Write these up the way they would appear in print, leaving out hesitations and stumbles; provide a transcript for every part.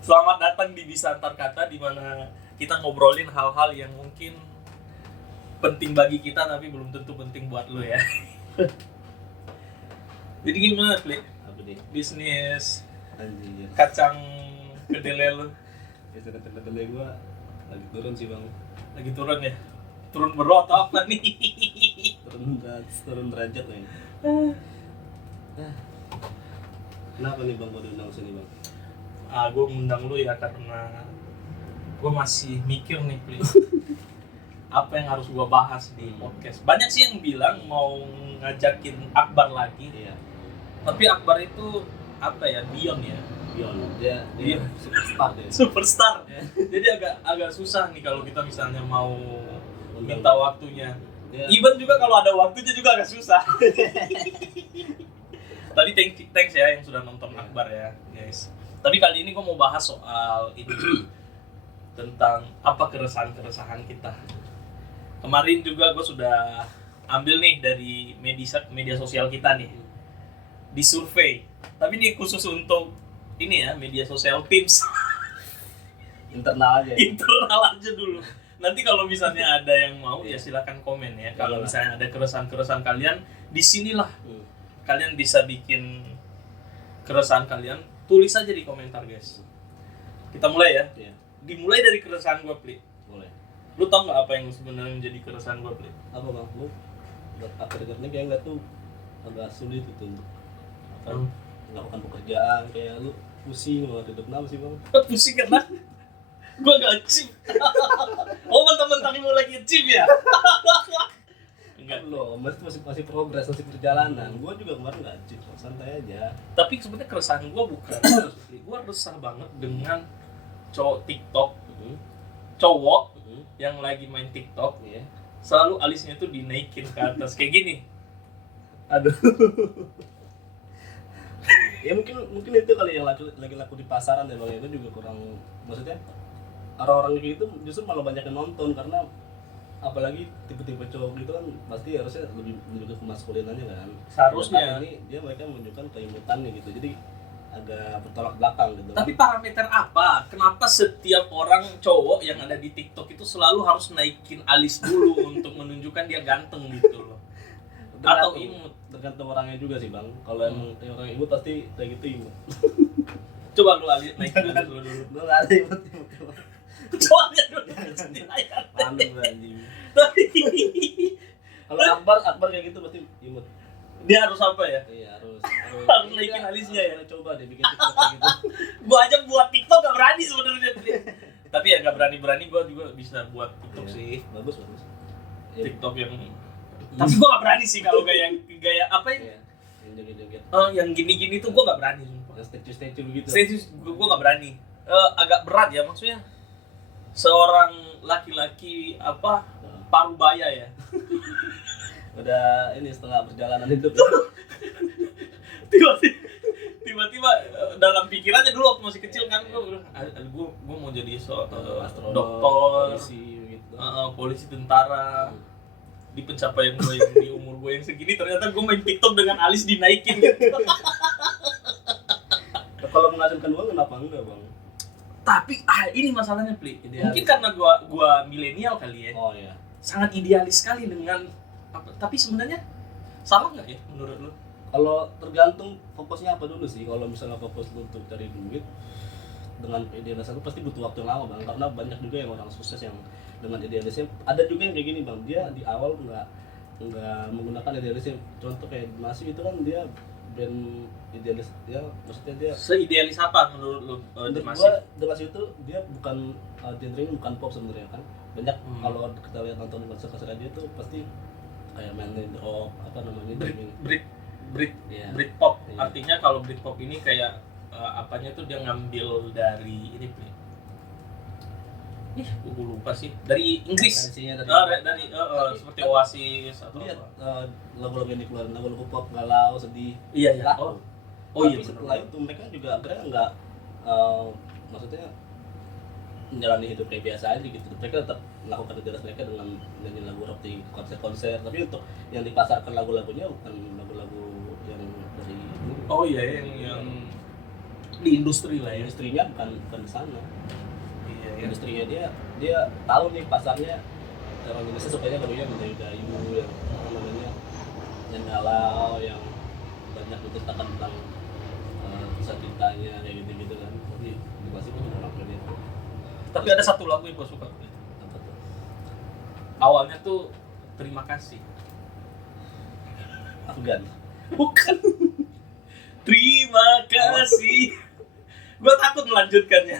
Selamat datang di Bisa Antar Kata, di mana kita ngobrolin hal-hal yang mungkin penting bagi kita tapi belum tentu penting buat lo ya. Jadi gimana, Klik? Apa nih? Bisnis Anjir. kacang kedelai lo Biasa kedelai gua lagi turun sih bang. lagi turun ya? Turun berat atau apa nih? Turun derajat nih. Kenapa nih bang kau diundang sini bang? Gue ngundang lu ya karena gue masih mikir nih, Klik. Apa yang harus gue bahas di podcast. Banyak sih yang bilang mau ngajakin Akbar lagi. Iya. Tapi Akbar itu apa ya, Dion ya, Dia superstar deh. superstar. Ya. Jadi agak susah nih kalau kita misalnya mau Undang. minta waktunya. Dia Even juga kalau ada waktunya juga agak susah. Tadi thanks ya yang sudah nonton Akbar ya guys. Tapi kali ini gue mau bahas soal ini tentang apa keresahan kita. Kemarin juga gue sudah ambil nih dari media sosial kita nih, di survei. Tapi ini khusus untuk ini ya, media sosial Teams. internal aja. Internal aja dulu. Nanti kalau misalnya ada yang mau ya silakan komen ya. Kalau misalnya ada keresahan kalian, disinilah kalian bisa bikin keresahan kalian, tulis aja di komentar guys. Kita mulai ya. Iya. Dimulai dari keresahan gue, Pli. Boleh. Lu tau nggak apa yang sebenarnya menjadi keresahan gue, Pli? Apa bang? Lu buat akhir-akhir ini kayak nggak tuh agak sulit itu untuk apa? Melakukan pekerjaan kayak lu pusing mau hidup kenapa sih bang? Pusing karena gue gak achieve. Oh, mentang-mentang lu lagi achieve ya? Enggak. Lo masih progres, masih perjalanan. Gua juga kemarin nggak achieve, santai aja. Tapi sebenarnya keresahan gue bukan. Gue resah banget dengan cowok TikTok, cowok yang lagi main TikTok, Iya. selalu alisnya tuh dinaikin ke atas kayak gini. Aduh. Ya mungkin itu kali yang lagi laku di pasaran ya bang. Itu juga kurang, maksudnya orang-orang kayak gitu justru malah banyak yang nonton karena apalagi tipe-tipe cowok gitu kan pasti harusnya lebih menunjukkan kemaskulinannya kan. Seharusnya. Sedangkan ini dia mereka menunjukkan keimutannya gitu. Jadi agak bertolak belakang gitu. Tapi parameter apa? Kenapa setiap orang cowok yang ada di TikTok itu selalu harus naikin alis dulu untuk menunjukkan dia ganteng gitu loh? Atau imut? Tergantung orangnya juga sih bang. Kalau emang orang imut pasti kayak gitu imut. Coba lu naikin alis lu dulu. Gue nggak ada imut. Coba lihat dulu di layar. Panik anjing. Tapi Kalau Akbar kayak gitu berarti imut. dia harus apa ya? Iya harus naikin alisnya ya. Coba deh bikin TikTok kayak gitu. Gua aja buat TikTok gak berani sebenarnya. Tapi ya gak berani gua juga bisa buat TikTok Iya. sih. Bagus. TikTok yang tapi gua gak berani sih kalau gaya apa ya? Iya. Yang joget-joget. Yang gini-gini tuh gua gak berani sumpah. Yang statue begitu. Serius gua gak berani. Agak berat ya maksudnya. Seorang laki-laki apa parubaya ya. Udah ini setengah perjalanan hidup. tiba-tiba dalam pikirannya dulu waktu masih kecil kan gua mau jadi Astronot, dokter, polisi gitu. polisi, tentara. Di pencapaian gue yang di umur gue yang segini ternyata gue main TikTok dengan alis dinaikin gitu. Kalau menghasilkan uang kenapa enggak bang? Tapi ini masalahnya, Pli. Idealis. Mungkin karena gue milenial kali ya. Oh iya. Sangat idealis sekali dengan apa? Tapi sebenarnya salah nggak ya menurut lo? Kalau tergantung fokusnya apa dulu sih. Kalau misalnya fokus lu untuk cari duit dengan idealisnya itu pasti butuh waktu yang lama bang. Karena banyak juga yang orang sukses yang dengan idealisnya. Ada juga yang kayak gini bang. Dia di awal nggak menggunakan idealisnya. Contoh kayak Masih itu kan dia brand idealis. Dia maksudnya dia. Seidealis apa menurut lo? Untuk Masih? gua Masih itu dia bukan genrenya bukan pop sebenarnya kan. Banyak kalau kita lihat nonton konser-konser dia tuh pasti kayak main rock apa namanya Britpop. Iya. Artinya kalau Britpop ini kayak apanya tuh dia ngambil dari ini, Pli. Gue lupa sih. Dari Inggris. Dari seperti Oasis atau lihat apa. lagu-lagu yang dikeluarin, lagu-lagu pop galau sedih. Iya. Laku. Oh iya. Tapi setelah itu mereka juga akhirnya nggak maksudnya menjalani hidup kayak biasa aja gitu. Mereka tetap melakukan idealis mereka dengan nyanyi lagu rock di konser-konser. Tapi untuk yang dipasarkan lagu-lagunya bukan lagu-lagu yang dari Oh iya, yang di industri lah ya. Industrinya bukan di sana. Iya, ya. Industrinya dia tahu nih pasarnya orang Indonesia sukanya lagunya mendayu-dayu yang apa namanya, yang galau, yang banyak menceritakan tentang kisah cintanya kayak gitu kan. Jadi pasti gue juga ngelakuin itu. Tapi ada satu lagu yang gue suka. Apa tuh? Awalnya tuh terima kasih. Afgan. Bukan. Terima kasih. Gue takut melanjutkannya.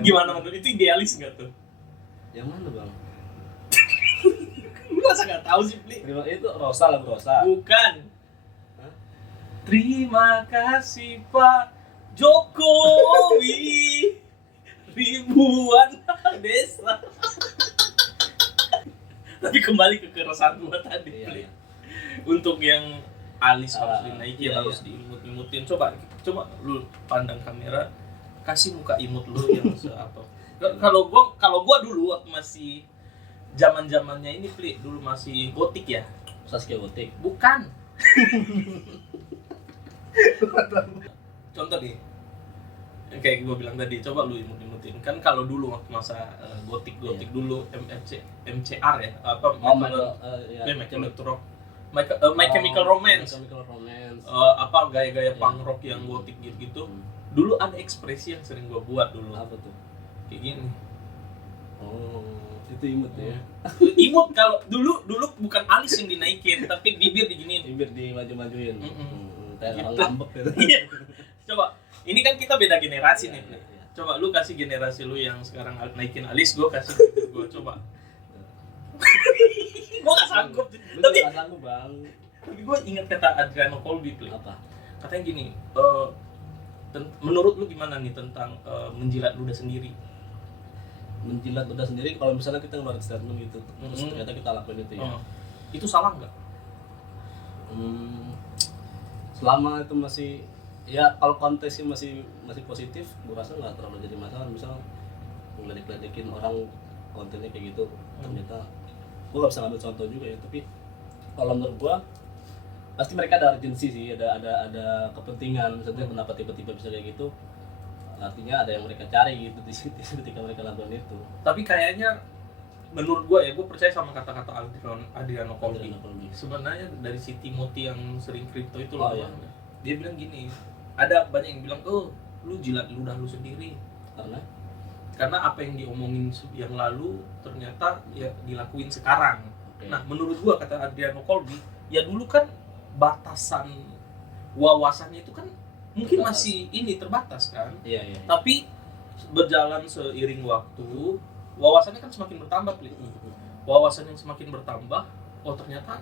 Gimana menurut itu, idealis nggak tuh? Yang mana bang? Lu masa nggak tahu sih, Pli? Terima itu Rosa, lagu Rosa. Bukan. Hah? Terima kasih Pak Jokowi, ribuan desa. Tapi kembali ke keresahan gua tadi, Iya, Pli. iya. Untuk yang alis harus dinaikin, iya, harus iya. diimut-imutin. Coba lu pandang kamera, kasih muka imut lu yang seapa. Kalau gua dulu waktu masih zaman-zamannya ini, Pli, dulu masih gotik ya. Saskia Gotik. Bukan. Contoh nih, kayak gue bilang tadi, coba lu imut-imutin. Kan kalau dulu waktu masa gotik dulu, MCR ya, apa? My Chemical Romance. My Chemical Romance. Apa gaya-gaya Iya. punk rock yang gotik gitu. Dulu ada ekspresi yang sering gue buat dulu. Apa tuh? Kayak gini. Oh, itu imut ya. Imut kalau dulu bukan alis yang dinaikin, tapi bibir diginiin. Bibir dimaju-majuin. Kayak Gitu. orang ngambek gitu. Iya. Coba, ini kan kita beda generasi Iya, nih, Pli. iya. Coba lu kasih generasi lu yang sekarang naikin alis, gue kasih bibir gue, coba. Gue gak sanggup. Lu Tapi nggak sanggup bang. gue ingat kata Adriano Colby, Pli. Apa? Katanya gini, menurut lu gimana nih tentang menjilat ludah sendiri? Menjilat ludah sendiri kalau misalnya kita ngeluarin statement gitu, terus ternyata kita lakuin itu ya. Itu salah nggak? Selama itu masih, ya kalau konteksnya masih positif, gue rasa nggak terlalu jadi masalah. Misal ngeledek-ledekin orang kontennya kayak gitu, ternyata gue nggak bisa ngambil contoh juga ya. Tapi kalau menurut gue pasti mereka ada urgensi sih, ada kepentingan. Misalnya kenapa tiba-tiba bisa kayak gitu, artinya ada yang mereka cari gitu di situ ketika mereka lakukan itu. Tapi kayaknya menurut gue ya, gue percaya sama kata-kata Adriano Colby. Sebenarnya dari si Timothy yang sering kripto itu loh, iya. Dia bilang gini, ada banyak yang bilang, lu jilat ludah lu sendiri. Karena apa yang diomongin yang lalu ternyata ya dilakuin sekarang. Okay. Nah, menurut gua kata Adriano Colby, ya dulu kan batasan wawasannya itu kan mungkin terbatas. masih ini terbatas kan. Iya. Tapi berjalan seiring waktu, wawasannya kan semakin bertambah, Pli. Wawasan yang semakin bertambah, oh ternyata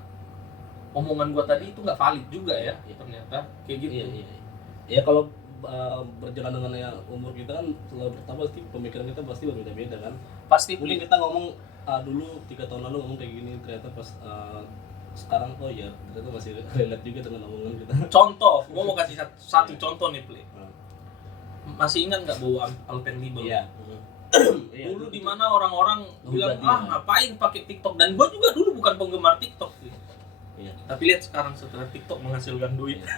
omongan gua tadi itu nggak valid juga ya, ternyata kayak gitu. Iya. Ya kalau berjalan dengan yang umur kita kan selalu bertambah, pasti pemikiran kita pasti berbeda-beda kan. Pasti, Mungkin Pli. kita ngomong dulu 3 tahun lalu ngomong kayak gini, ternyata pas sekarang oh ya ternyata masih relate juga dengan omongan kita. Contoh, gua mau kasih satu contoh nih, Pli. Masih ingat nggak bau Alpenlibe? Iya. Dulu di mana orang-orang bilang, jadi, ngapain pakai TikTok, dan gua juga dulu bukan penggemar TikTok. Iya. Tapi lihat sekarang setelah TikTok menghasilkan duit. Iya.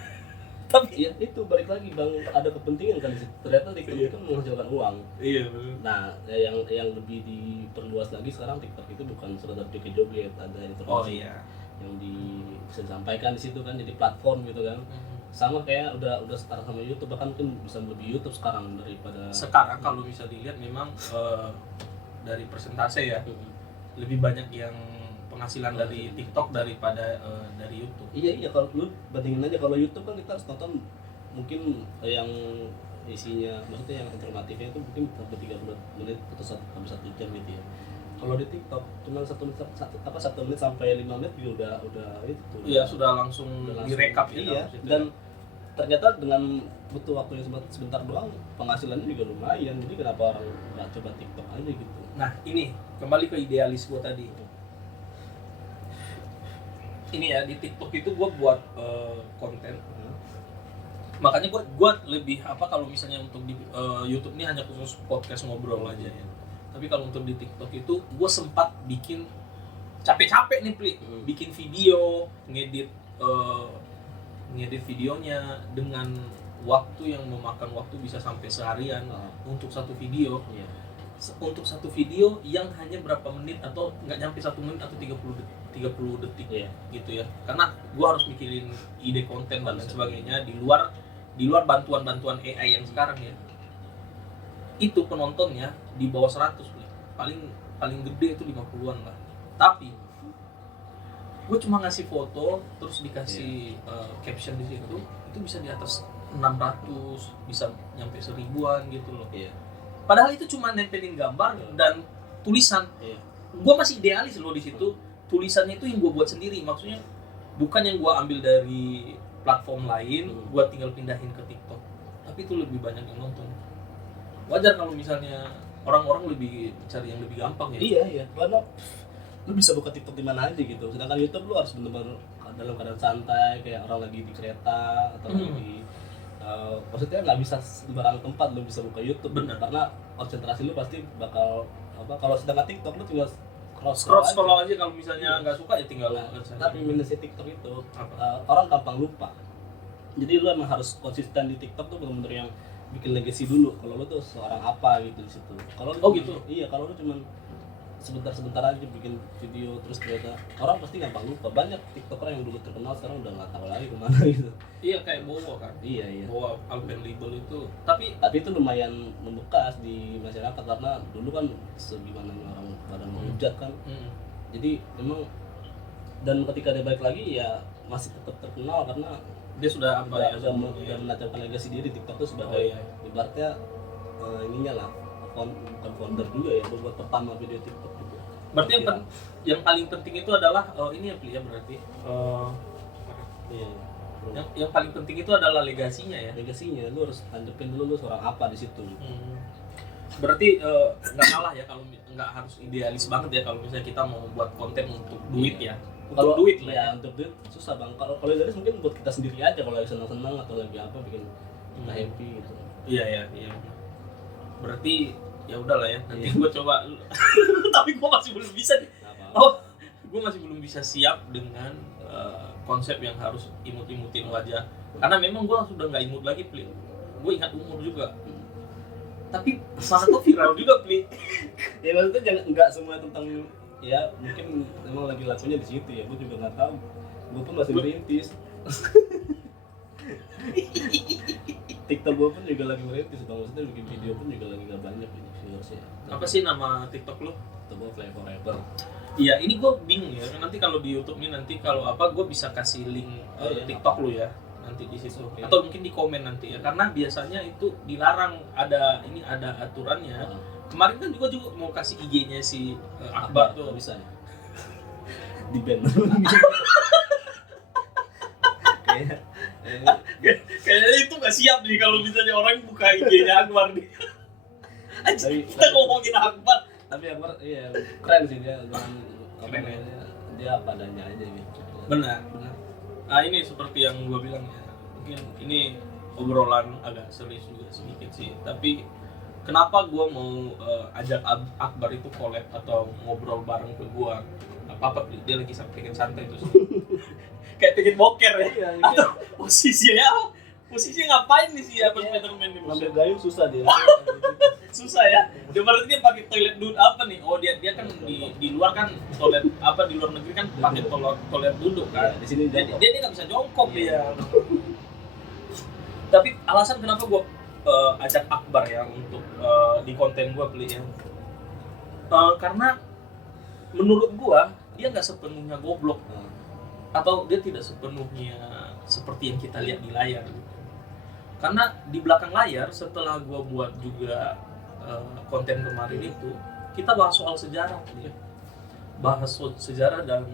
Tapi Iya, itu balik lagi bang, ada kepentingan kan di situ. Ternyata TikTok itu kan menghasilkan uang. iya benar. Nah, yang lebih diperluas lagi sekarang TikTok itu bukan sekedar joget-joget, ada informasi yang bisa disampaikan di situ kan, jadi platform gitu kan. Sama kayak udah setara sama YouTube, bahkan mungkin bisa lebih YouTube sekarang daripada Sekarang kalau bisa dilihat memang dari persentase ya, lebih banyak yang penghasilan dari TikTok daripada dari YouTube. Iya, kalau lu bandingin aja, kalau YouTube kan kita harus nonton mungkin yang isinya, maksudnya yang informatifnya itu mungkin sampai 30 menit atau sampai 1 jam gitu ya. Kalau di TikTok cuma 1 menit sampai 5 menit juga udah itu. Iya, sudah langsung direkap ya. Iya, dan ternyata dengan butuh waktu yang sebentar doang penghasilannya juga lumayan. Jadi kenapa orang nggak coba TikTok aja gitu. Nah, ini kembali ke idealis gua tadi. Ini ya, di TikTok itu gue buat konten. Makanya gue lebih kalau misalnya untuk di YouTube ini hanya khusus podcast ngobrol aja ya. Tapi kalau untuk di TikTok itu gue sempat bikin capek-capek nih, Pli. Bikin video, ngedit videonya dengan waktu yang memakan waktu bisa sampai seharian untuk satu video. Iya. Untuk satu video yang hanya berapa menit atau nggak nyampe 1 menit atau 30 detik Iya. gitu ya. Karena gua harus mikirin ide konten dan lain sebagainya di luar bantuan-bantuan AI yang sekarang ya. Itu penontonnya di bawah 100, paling gede itu 50-an lah. Tapi gue cuma ngasih foto terus dikasih caption di situ, itu bisa di atas 600, bisa nyampe 1000-an gitu loh. Iya. Padahal itu cuma nempelin gambar dan tulisan. Iya. Gue masih idealis loh di situ. Tulisannya itu yang gue buat sendiri, maksudnya bukan yang gue ambil dari platform lain, gue tinggal pindahin ke TikTok. Tapi itu lebih banyak yang nonton. Wajar kalau misalnya orang-orang lebih cari yang lebih gampang ya. Iya. Karena lu bisa buka TikTok di mana aja gitu. Sedangkan YouTube lu harus benar-benar dalam keadaan santai, kayak orang lagi di kereta atau lagi maksudnya nggak bisa sembarang tempat lu bisa buka YouTube. Bener. Karena konsentrasi lu pasti bakal kalau sedangkan TikTok lu tinggal Scroll aja kalau misalnya nggak suka ya tinggal. Tapi minusnya TikTok itu Apa? orang gampang lupa. Jadi lu emang harus konsisten di TikTok tuh benar-benar yang bikin legacy dulu. Kalau lu tuh seorang apa gitu di situ. Kalau gitu. Iya, kalau lu cuman sebentar aja bikin video terus ternyata orang pasti gampang lupa. Banyak TikToker yang dulu terkenal sekarang udah nggak tahu lagi kemana gitu. Iya kayak Bowo kan. Iya. Bowo Alpenlibel itu. Tapi itu lumayan membekas di masyarakat karena dulu kan segimana orang pada menghujat kan. Jadi memang dan ketika dia balik lagi ya masih tetap terkenal karena dia sudah udah menancapkan legasi dia di TikTok tuh sebagai ibaratnya ininya lah, bukan founder juga ya, buat pertama video TikTok juga. Berarti yang paling penting itu adalah ini ya berarti yang paling penting itu adalah legasinya ya. Legasinya lu harus tanjepin dulu lu seorang apa di situ. Berarti nggak salah ya kalau nggak harus idealis banget ya kalau misalnya kita mau buat konten untuk duit ya. Kalau duit lah ya, untuk duit susah bang. Kalau idealis mungkin buat kita sendiri aja kalau lagi senang-senang atau lagi apa bikin kita happy gitu. Iya. Berarti ya udahlah ya. Nanti gue coba. Tapi gue masih belum bisa nih. Gue masih belum bisa siap dengan konsep yang harus imut-imutin wajah. Karena memang gue sudah nggak imut lagi, Pli. Gue ingat umur juga. Tapi mana tuh viral juga, Pli. Ya maksudnya nggak semua tentang ya mungkin memang lagi lakunya di situ ya. Gue juga nggak tahu. Gue pun masih merintis. TikTok gue pun juga lagi merintis, maksudnya bikin video pun juga lagi nggak banyak ini viewersnya. Apa sih nama TikTok lo? TikTok gue Play Forever. Iya, ini gue bingung ya. Nanti kalau di YouTube nih nanti kalau apa gue bisa kasih link TikTok lo ya nanti di situ. Okay. Atau mungkin di komen nanti ya. Karena biasanya itu dilarang, ada aturannya. Kemarin kan juga mau kasih IG-nya si Akbar tuh. Bisa ya? Di ban. Kayaknya itu nggak siap nih kalau misalnya orang buka IG-nya Akbar nih. Kita ngomongin Akbar. Tapi Akbar iya keren sih dia dengan dia apa adanya aja gitu. Benar. Nah ini seperti yang gue bilang ya. Mungkin ini obrolan agak serius juga sedikit sih. Tapi kenapa gue mau ajak Akbar itu collab atau ngobrol bareng ke gue? Apa dia lagi pengen santai terus. Kayak pengen boker ya. Iya. Posisinya ngapain nih sih ya pas Spiderman nih? Ngambil gayung susah dia. Susah ya. Dia berarti dia pakai toilet duduk apa nih? Oh dia kan di luar kan toilet apa di luar negeri kan pakai toilet duduk kan. Di sini dia nggak bisa jongkok dia. Tapi alasan kenapa gue ajak Akbar ya untuk di konten gue beli ya. Karena menurut gue dia nggak sepenuhnya goblok atau dia tidak sepenuhnya seperti yang kita lihat di layar. Karena di belakang layar setelah gue buat juga konten kemarin itu kita bahas soal sejarah ya. Bahas sejarah dan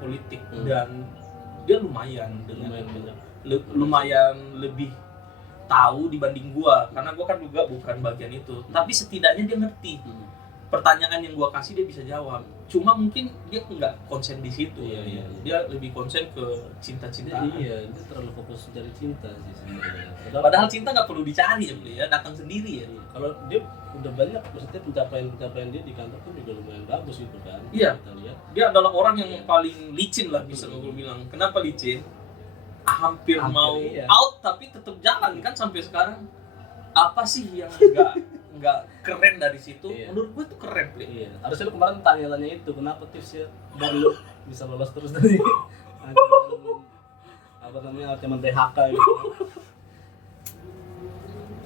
politik dan dia lumayan lebih tahu dibanding gue karena gue kan juga bukan bagian itu tapi setidaknya dia ngerti pertanyaan yang gue kasih dia bisa jawab cuma mungkin dia nggak konsen di situ dia lebih konsen ke cinta-cintaan. Dia terlalu fokus cari cinta sih sebenarnya. Padahal cinta nggak perlu dicari ya datang sendiri ya. Kalau dia udah banyak maksudnya pencapaian dia di kantor pun juga lumayan bagus gitu kan. Iya. Kita lihat Dia adalah orang yang paling licin lah bisa gue bilang. Kenapa licin? hampir mau iya. out tapi tetap jalan kan sampai sekarang. Apa sih yang nggak keren dari situ? Iya. Menurut gue tuh keren, Pli. Iya, harusnya lu kemarin tanya itu kenapa tipsnya dan lu bisa lolos terus dari ancaman apa namanya ancaman PHK gitu.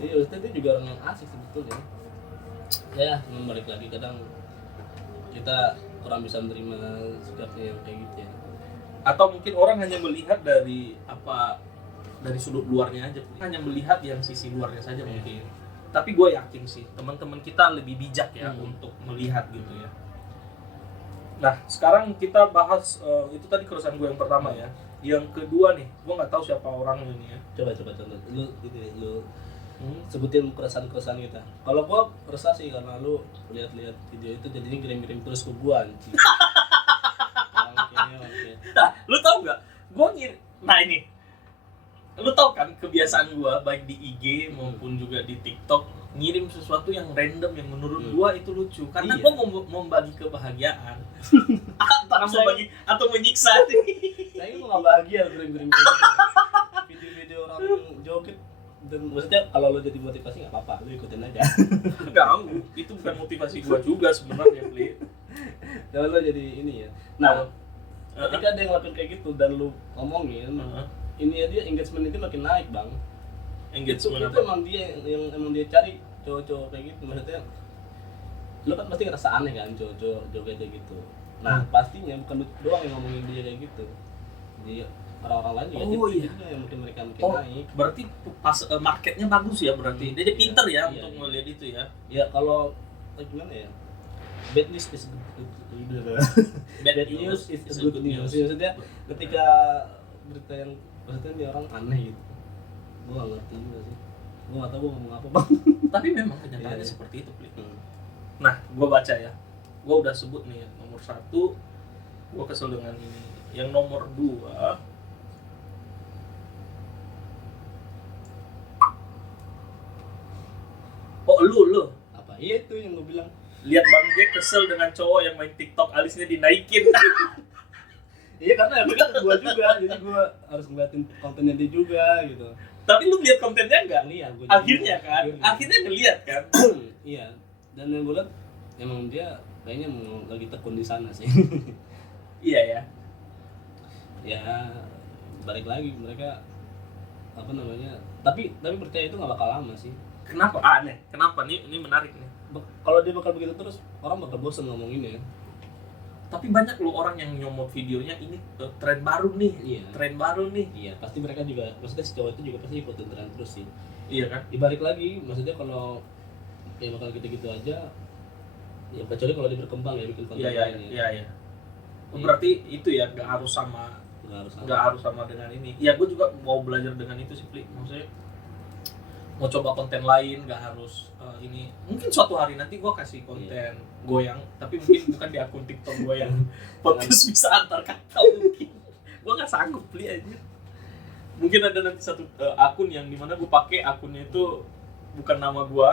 Iya, Ustaz itu juga orang yang asik sebetulnya. Ya, balik lagi kadang kita kurang bisa menerima sikapnya yang kayak gitu ya. Atau mungkin orang hanya melihat dari sudut luarnya aja, hanya melihat yang sisi luarnya saja mungkin. Tapi gue yakin sih teman-teman kita lebih bijak ya untuk melihat gitu ya. Nah sekarang kita bahas itu tadi keresahan gue yang pertama ya. Yang kedua nih, gue nggak tahu siapa orangnya nih ya. Coba contoh lu sebutin keresahan kita. Kalau gua resah sih karena lu lihat-lihat video itu jadinya kirim-kirim terus ke gua anjing. Oke. Nah, lu tau nggak? Nah ini, lu tau kan kebiasaan gua baik di IG maupun juga di TikTok ngirim sesuatu yang random yang menurut gua itu lucu karena Iya. gua mau membagi kebahagiaan atau menyiksa. Saya gua nggak bahagia kirim-kirim kayak gitu. Video-video orang joget dan maksudnya kalau lo jadi motivasi nggak apa-apa, lo ikutin aja. Enggak, itu bukan motivasi gua juga sebenarnya, Pli. Jangan lo jadi ini ya. Nah, ketika ada yang ngelakuin kayak gitu dan lo ngomongin, ini ya dia engagement itu makin naik, Bang. Engagement Itu emang dia cari cowok-cowok kayak gitu. Maksudnya lo kan pasti ngerasa aneh kan cowok-cowok joget kayak gitu. Nah, pastinya bukan doang yang ngomongin dia kayak gitu. Jadi orang-orang lain juga juga yang mungkin mereka naik. Berarti pas marketnya bagus ya berarti. Dia pinter ya untuk melihat itu ya. Ya kalau gimana ya? Bad news is good. Bad news is good news. Maksudnya ketika berita yang maksudnya dia orang aneh gitu. Gua nggak ngerti juga sih. Gua nggak tahu gua ngomong apa, Bang. Tapi memang kenyataannya seperti itu, Pli. Nah, gua baca ya. Gua udah sebut nih ya, nomor 1 gua kesel dengan ini. Yang nomor 2 lu apa? Iya itu yang gua bilang. lihat Bang Jack kesel dengan cowok yang main TikTok alisnya dinaikin. Iya karena emang kan gua juga, jadi gua harus ngeliatin kontennya dia juga gitu. Tapi lu lihat kontennya enggak? Lihat gua. Akhirnya ngeliat kan? Iya. Dan yang gua lihat emang dia kayaknya mau lagi tekun di sana sih. Iya ya. Ya balik lagi mereka apa namanya? Tapi percaya itu nggak bakal lama sih. Kenapa aneh? Kenapa nih? Ini menarik nih. Kalau dia bakal begitu terus orang bakal bosan ngomonginnya. Tapi banyak loh orang yang nyomot videonya ini tren baru nih. Iya. Tren baru nih. Iya, pasti mereka juga, maksudnya si cowok itu juga pasti ikutin tren terus sih. Iya kan? Dibalik lagi, maksudnya kalau ya bakal gitu-gitu aja, ya kecuali kalau dia berkembang ya bikin konten lain ya. Iya. Berarti itu ya nggak harus sama dengan ini. Ya gue juga mau belajar dengan itu sih, Pli. Maksudnya mau coba konten lain, nggak harus ini. Mungkin suatu hari nanti gue kasih konten goyang, tapi mungkin bukan di akun TikTok gue yang podcast bisa antar kata mungkin. Gue nggak sanggup, Pli aja. Mungkin ada nanti satu akun yang dimana gue pakai akunnya itu bukan nama gue,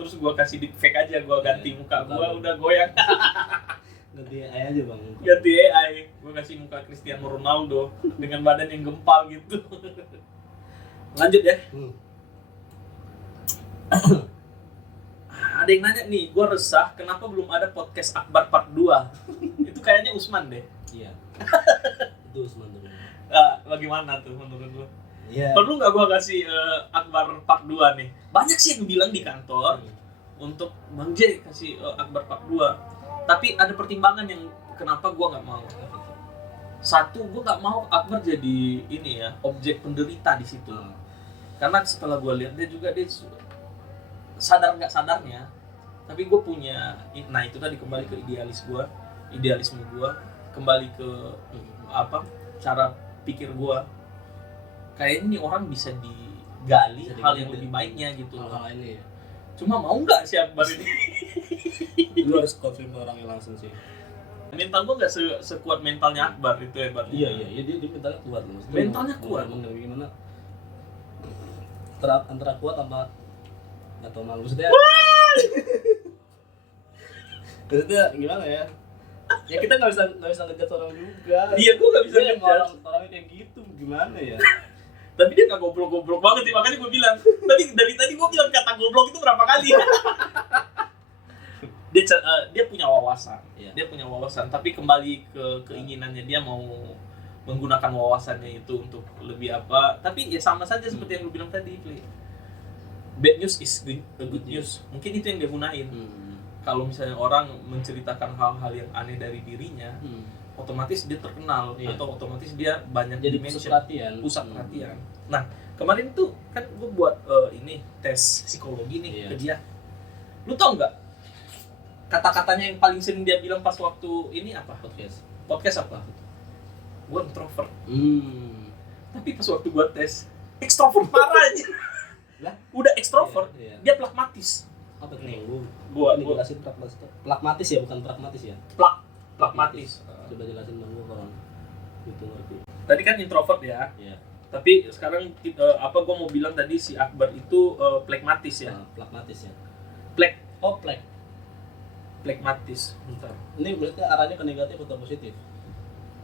terus gue kasih di fake aja, gue ganti muka gue udah goyang. Ganti AI aja, Bang. Ganti AI, gue kasih muka Cristiano Ronaldo dengan badan yang gempal gitu. Lanjut ya. Ada yang nanya nih, gue resah kenapa belum ada podcast Akbar part 2. Itu kayaknya Usman deh. Iya. Itu Usman dulu. Bagaimana tuh menurut lo? Iya. Perlu nggak gue kasih Akbar part 2 nih? Banyak sih yang bilang di kantor untuk Bang J kasih Akbar part 2. Tapi ada pertimbangan yang kenapa gue nggak mau. Satu, gue nggak mau Akbar jadi ini ya, objek penderita di situ. Karena setelah gue lihat dia sadar nggak sadarnya, tapi gue punya, nah itu tadi kembali ke idealisme gue, kembali ke cara pikir gue, kayaknya ini orang bisa digali hal yang lebih baiknya gitu. Hal ini ya. Cuma mau nggak si Akbar ini? Lu harus confirm ke orangnya langsung sih. Mental gue nggak sekuat mentalnya Akbar, itu hebatnya. Iya dia mentalnya kuat loh. Mentalnya kuat. Gimana? Antara kuat apa atau malu maksudnya gimana ya? Ya kita nggak bisa ngejat orang juga. Iya, gue nggak bisa Dia ngejudge. orangnya kayak gitu, gimana ya? Tapi dia nggak goblok-goblok banget sih, makanya gue bilang. Tapi dari tadi gue bilang kata goblok itu berapa kali. Dia punya wawasan. Iya. Dia punya wawasan, tapi kembali ke keinginannya dia mau menggunakan wawasannya itu untuk lebih apa. Tapi ya sama saja seperti yang lu bilang tadi, Pli. Bad news is good news. Mungkin itu yang dia gunain. Kalau misalnya orang menceritakan hal-hal yang aneh dari dirinya, otomatis dia terkenal, Iya. atau otomatis dia banyak Jadi dimension, pusat perhatian. Nah, kemarin tuh kan gue buat ini tes psikologi nih Iya. ke dia. Lu tau nggak kata-katanya yang paling sering dia bilang pas waktu ini apa? Podcast apa? Gue introvert. Tapi pas waktu gue tes, ekstrovert parah aja. Lah? Udah ekstrovert, Iya. dia pragmatis. Apa tuh? Gua jelasin pragmatis ya, bukan pragmatis ya. pragmatis. Coba jelasin dong gua kalau gitu ngerti. Tadi kan introvert ya. Iya. Tapi sekarang apa gue mau bilang tadi si Akbar itu plekmatis ya. Pragmatis ya. Plek Oh, plekmatis. Bentar. ini berarti arahnya ke negatif atau positif?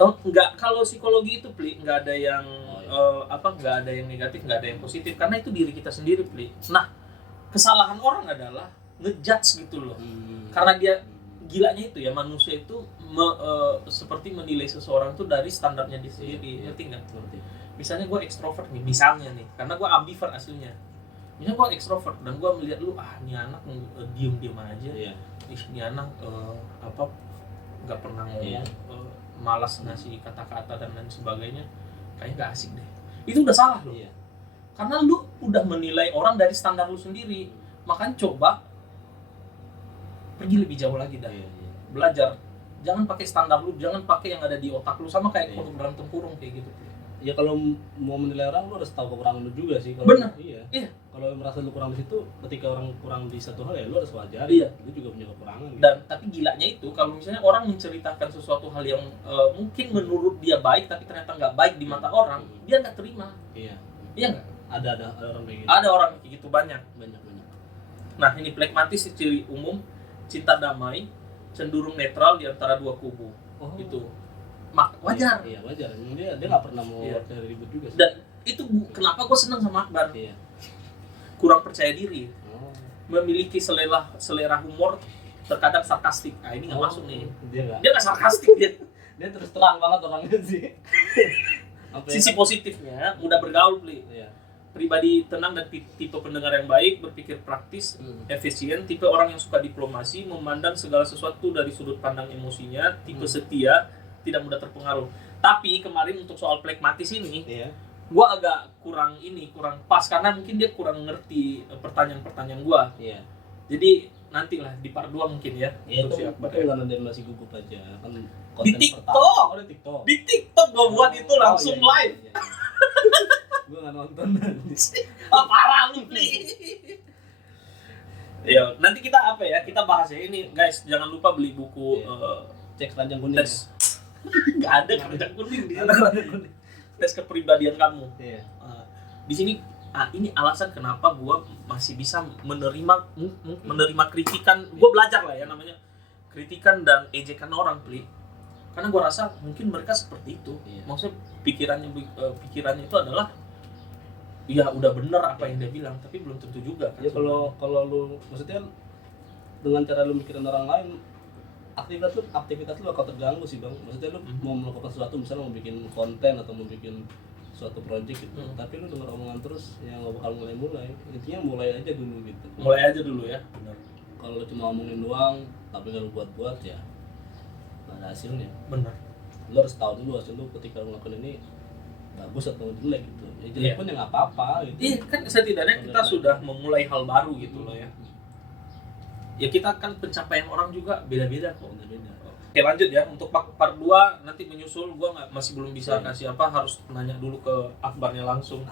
Oh, enggak, kalau psikologi itu Pli, enggak ada yang Oh, enggak ada yang negatif, enggak ada yang positif karena itu diri kita sendiri, Pli. Nah, kesalahan orang adalah ngejudge gitu loh. Karena dia gilanya itu ya, manusia itu seperti menilai seseorang tuh dari standarnya dia sendiri. Iya. Ngerti nggak? Ngerti. Misalnya gue ekstrovert nih, misalnya nih, karena gue ambivert aslinya. Misalnya gue ekstrovert dan gue melihat lu, ini anak diem aja. Iya. Ini anak nggak pernah ngomong, Iya. malas ngasih kata-kata dan lain sebagainya, kayaknya nggak asik deh. Itu udah salah loh. Iya. Karena lu udah menilai orang dari standar lu sendiri. Makanya coba pergi lebih jauh lagi dah. Iya. Belajar. Jangan pakai standar lu, jangan pakai yang ada di otak lu, sama kayak Iya. kodok dalam tempurung kayak gitu. Ya kalau mau menilai orang lu harus tahu kekurangan lu juga sih. Kalau Benar. Iya. Iya. Kalau merasa lu kurang di situ, ketika orang kurang di satu hal ya lu harus wajar. Iya. Lu juga punya kekurangan. Gitu. Dan tapi gilanya itu kalau misalnya orang menceritakan sesuatu hal yang mungkin menurut dia baik tapi ternyata nggak baik di mata orang, dia nggak terima. Iya. Iya nggak? Ada orang kayak gitu. Ada orang kayak gitu banyak. Banyak. Nah, ini plekmatis ciri umum, cinta damai, cenderung netral di antara dua kubu. Oh. Itu wajar. Iya, wajar. Dia nggak pernah mau Iya. cari ribut juga sih. Dan itu kenapa gue seneng sama Akbar. Iya. Kurang percaya diri, Oh. memiliki selera humor terkadang sarkastik. Nah, ini nggak masuk nih. Dia Dia nggak sarkastik dia. terus terang banget orangnya sih. Sisi positifnya, mudah bergaul, Pli. Iya. Pribadi tenang dan tipe pendengar yang baik, berpikir praktis, efisien, tipe orang yang suka diplomasi, memandang segala sesuatu dari sudut pandang emosinya, tipe setia, tidak mudah terpengaruh. Tapi kemarin untuk soal plekmatis ini, Iya. gue agak kurang pas karena mungkin dia kurang ngerti pertanyaan-pertanyaan gue. Iya. Jadi nantilah di part 2 mungkin ya. Ya untuk itu si Akbar. karena dia masih gugup aja kan Di TikTok! Oh, di TikTok. Di TikTok gue buat itu langsung iya, live. iya. Gue nggak nonton. Parah lu, Pli. Ya, nanti kita apa ya? Kita bahas ya ini, guys. Jangan lupa beli buku Cek keranjang kuning. tes. Nggak ada keranjang kuning di sana. Keranjang kuning. Tes kepribadian kamu. Iya. Di sini ini alasan kenapa gua masih bisa menerima kritikan. Gua belajar lah ya namanya kritikan dan ejekan orang, Pli. Karena gua rasa mungkin mereka seperti itu. Iya. Maksudnya pikirannya itu adalah ya udah bener apa yang dia bilang, tapi belum tentu juga kan. Ya kalau lu maksudnya dengan cara lu mikirin orang lain, aktivitas lu bakal terganggu sih, Bang. Maksudnya lu mau melakukan sesuatu, misalnya mau bikin konten atau mau bikin suatu project gitu, tapi lu denger omongan terus yang nggak bakal mulai. Intinya mulai aja dulu gitu. Mulai aja dulu ya. Benar. Kalau lu cuma ngomongin doang tapi nggak lu buat ya nggak ada hasilnya. Benar. Lu harus tahu dulu hasil lu ketika lu ngelakuin ini bagus atau jelek gitu. Ya jelek pun ya nggak apa-apa gitu. Iya, kan setidaknya kita sudah memulai hal baru gitu loh ya. Ya kita kan pencapaian orang juga beda-beda kok. Beda-beda. Oke, lanjut ya. Untuk part 2 nanti menyusul, gua masih belum bisa kasih apa, harus nanya dulu ke Akbarnya langsung.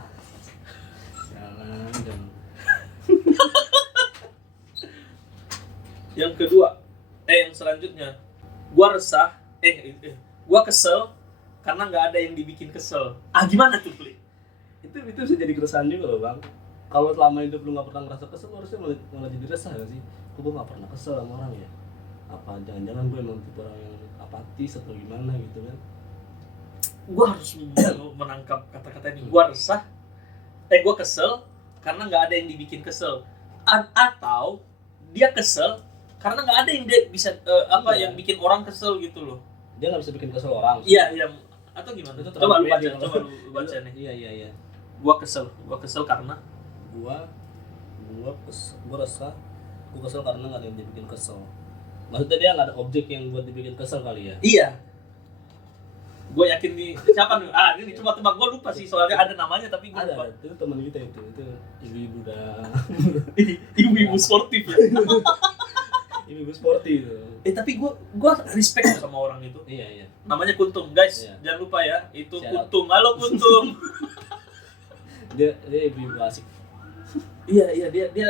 Jangan. Yang kedua, yang selanjutnya, gua resah, gua kesel karena nggak ada yang dibikin kesel. Gimana tuh, Pli? Itu bisa jadi keresahan juga loh, Bang. Kalau selama hidup lu nggak pernah ngerasa kesel, lu harusnya malah jadi resah gak sih? Gue nggak pernah kesel sama orang ya. apa jangan-jangan gue emang tipe orang yang apatis atau gimana gitu kan. Gue harus menangkap kata-kata ini. Gue resah, gue kesel karena nggak ada yang dibikin kesel, atau dia kesel karena nggak ada yang dia bisa yang bikin orang kesel gitu loh. Dia nggak bisa bikin kesel orang. Iya, atau gimana? Itu Coba lu terlalu baca nih. Iya. Gue kesel karena Gue resah, gue kesel karena nggak ada yang dibikin kesel. Maksudnya dia nggak ada objek yang buat dibikin kesel kali ya. Iya. Gue yakin nih siapa nih? Ini coba tebak, gue lupa sih soalnya ada namanya tapi gue lupa. Itu teman kita itu ibu-ibu dah. Ibu-ibu sportif ya. Ibu-ibu sportif itu. Tapi gue respect sama orang itu. Iya. Namanya Kuntum, guys. Iya. Jangan lupa ya, itu Shout out. Kuntum. Halo Kuntum. Dia ibu-ibu asik. Iya, dia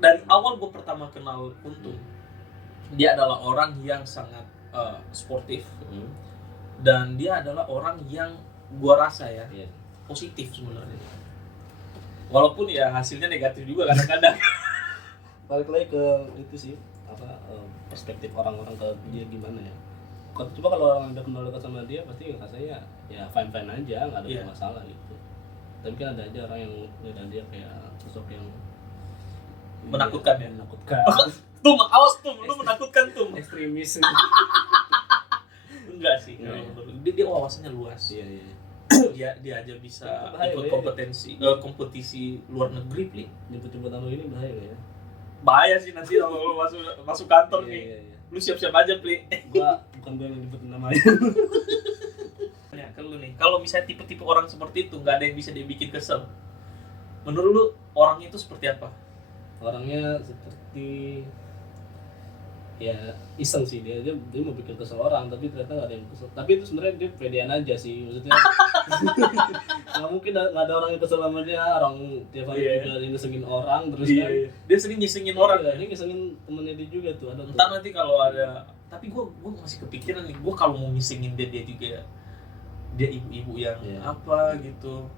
dari awal gue pertama kenal Kuntum. Dia adalah orang yang sangat sportif. Dan dia adalah orang yang gua rasa ya positif sebenarnya, walaupun ya hasilnya negatif juga kadang-kadang. Balik lagi ke itu sih perspektif orang-orang ke dia gimana ya. Coba kalau orang udah kenal dekat sama dia pasti rasanya ya fine aja, nggak ada masalah gitu. Tapi kan ada aja orang yang lihat dia kayak sosok yang menakutkan ya. Menakutkan. Tum, awas Tum, lu menakutkan Tum. Ekstremis. Enggak sih, dia wawasannya luas. Iya. Dia aja bisa bahaya, ikut kompetisi luar negeri, Pli. Jemput-jemput anu ini bahaya nggak ya? Bahaya sih nanti kalau lu masuk kantor nih. Iya. Lu siap-siap aja, Pli. Bukan gue yang nyebutin namanya. Ya, ke lu nih. Kalau misalnya tipe-tipe orang seperti itu nggak ada yang bisa dibikin kesel. Menurut lu orangnya itu seperti apa? Orangnya seperti ya iseng sih dia mau bikin kesel orang tapi ternyata nggak ada yang kesel. Tapi itu sebenarnya dia pedean aja sih maksudnya. Nggak mungkin nggak ada orang yang kesel sama dia, orang tiap hari juga ngesengin orang terus kan. Dia sering ngisengin orang. Dia ngesengin temennya dia juga tuh ada. Entar nanti kalau ada, tapi gue masih kepikiran nih, gue kalau mau ngisengin dia juga dia ibu-ibu yang apa gitu.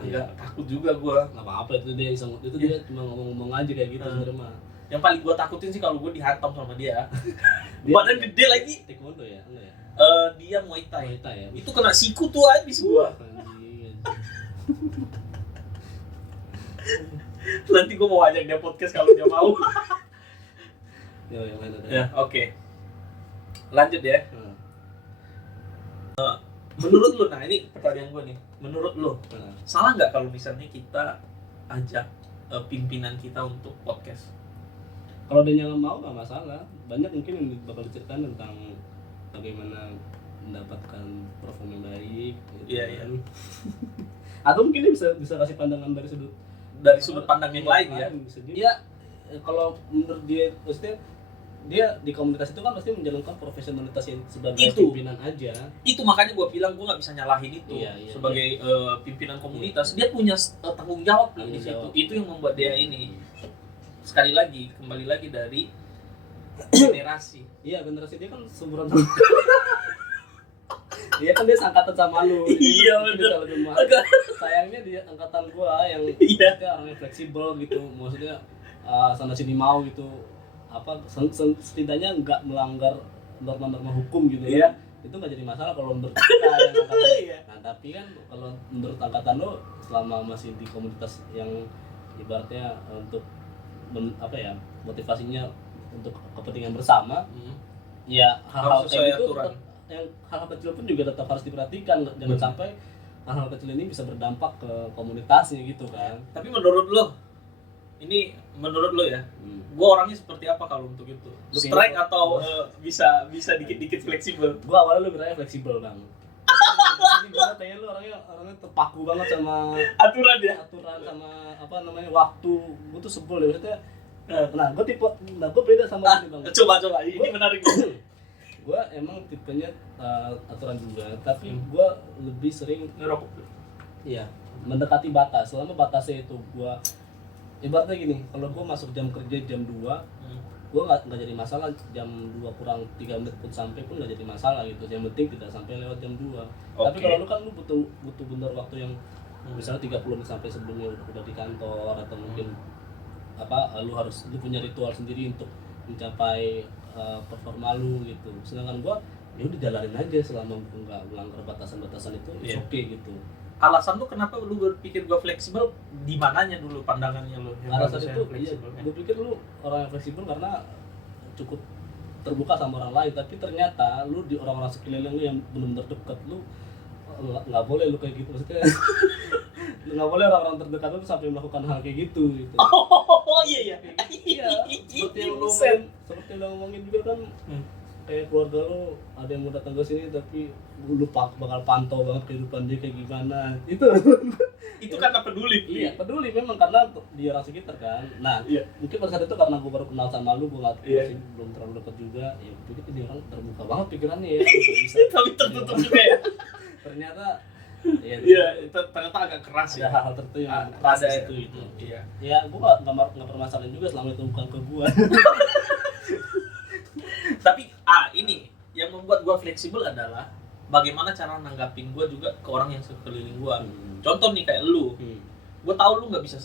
Agak takut juga gue. Nggak apa-apa itu dia iseng, itu dia cuma ngomong-ngomong aja kayak gitu sebenarnya mah. Yang paling gue takutin sih kalau gue dihantam sama dia. Badan gede lagi. Taekwondo ya? Enggak ya? Dia Muay Thai. Muay Thai ya. Itu kena siku tuh habis gua. Nanti gua mau ajak dia podcast kalau dia mau. Yang mana ada? Ya, oke. Lanjut ya. Menurut lu, nah ini pertanyaan gua nih. Menurut lu, salah nggak kalau misalnya kita ajak pimpinan kita untuk podcast? Kalau dia nggak mau nggak masalah. Banyak mungkin yang bakal diceritain tentang bagaimana mendapatkan performa yang baik. Gitu kan. Atau mungkin dia bisa kasih pandangan dari sudut pandang yang lain ya. Iya, kalau menurut dia, maksudnya dia di komunitas itu kan pasti menjalankan profesionalitas yang sebagai pimpinan aja. Itu makanya gue bilang gue nggak bisa nyalahin itu sebagai pimpinan komunitas. Dia punya tanggung jawab di situ. Itu yang membuat dia ini. Sekali lagi, kembali lagi dari generasi. Iya, generasi dia kan seumuran sama. Dia kan dia angkatan sama lu. Iya benar. Sayangnya dia angkatan gua yang dia orangnya fleksibel gitu. Maksudnya sana sini mau gitu. Apa setidaknya nggak melanggar norma-norma hukum gitu ya. Itu nggak jadi masalah kalau menurut kita yang angkatan. Nah, tapi kan kalau menurut angkatan lu selama masih di komunitas yang ibaratnya untuk motivasinya untuk kepentingan bersama, ya hal-hal kayak gitu yang hal-hal kecil pun juga tetap harus diperhatikan. Jangan sampai hal-hal kecil ini bisa berdampak ke komunitasnya gitu kan. Tapi menurut lo ya, gue orangnya seperti apa kalau untuk itu? Strike atau bisa dikit-dikit fleksibel? Gue awalnya lu bilangnya fleksibel bang. Ini gue kayaknya lu orangnya terpaku banget sama aturan sama waktu. Gue tuh sebel ya maksudnya. Nah gue beda sama ini bang. Coba ini menarik. Gue emang tipenya aturan juga, tapi gue lebih sering ngerokok. Iya, mendekati batas. Selama batasnya itu gue ibaratnya gini, kalau gue masuk jam kerja jam 2, gue nggak jadi masalah. Jam 2 kurang 3 menit pun sampai pun nggak jadi masalah gitu. Yang penting tidak sampai lewat jam 2. Tapi kalau lu kan lu butuh bener waktu yang misalnya 30 menit sampai sebelumnya udah di kantor, atau mungkin lu punya ritual sendiri untuk mencapai performa lu gitu. Sedangkan gua ya udah jalanin aja selama gua nggak melanggar batasan-batasan itu, Iya. oke gitu. Alasan lu kenapa lu berpikir gua fleksibel di mananya dulu pandangannya lu? Yang Alasan bagusnya itu iya, fleksibelnya? gua pikir lu orang yang fleksibel karena cukup terbuka sama orang lain, tapi ternyata lu di orang-orang sekeliling lu yang benar-benar dekat lu nggak boleh lu kayak gitu, maksudnya nggak boleh orang-orang terdekat lu sampai melakukan hal kayak gitu gitu. Oh iya iya. Iya, seperti yang lu Buset. ngomongin juga kan, Hmm. kayak keluarga lu ada yang mau datang ke sini tapi lu bakal pantau banget kehidupan dia kayak gimana. Itu karena peduli. Iya, peduli memang karena dia orang sekitar kan. Nah, Iya. mungkin pada saat itu karena gue baru kenal sama lu, gue Iya. masih belum terlalu dekat juga. Ya, gue pikir dia orang terbuka banget pikirannya ya. Udah bisa. Tapi tertutup juga ya. Ternyata ya, Iya, ternyata agak keras ada ya. hal-hal tertentu yang keras Ada di itu. situ gitu. Iya. Ya, gue nggak permasalahan juga selama itu bukan ke gue. Tapi ini yang membuat gua fleksibel adalah bagaimana cara nanggapin gua juga ke orang yang sekeliling gua. Contoh nih kayak lu. Gua tahu lu nggak bisa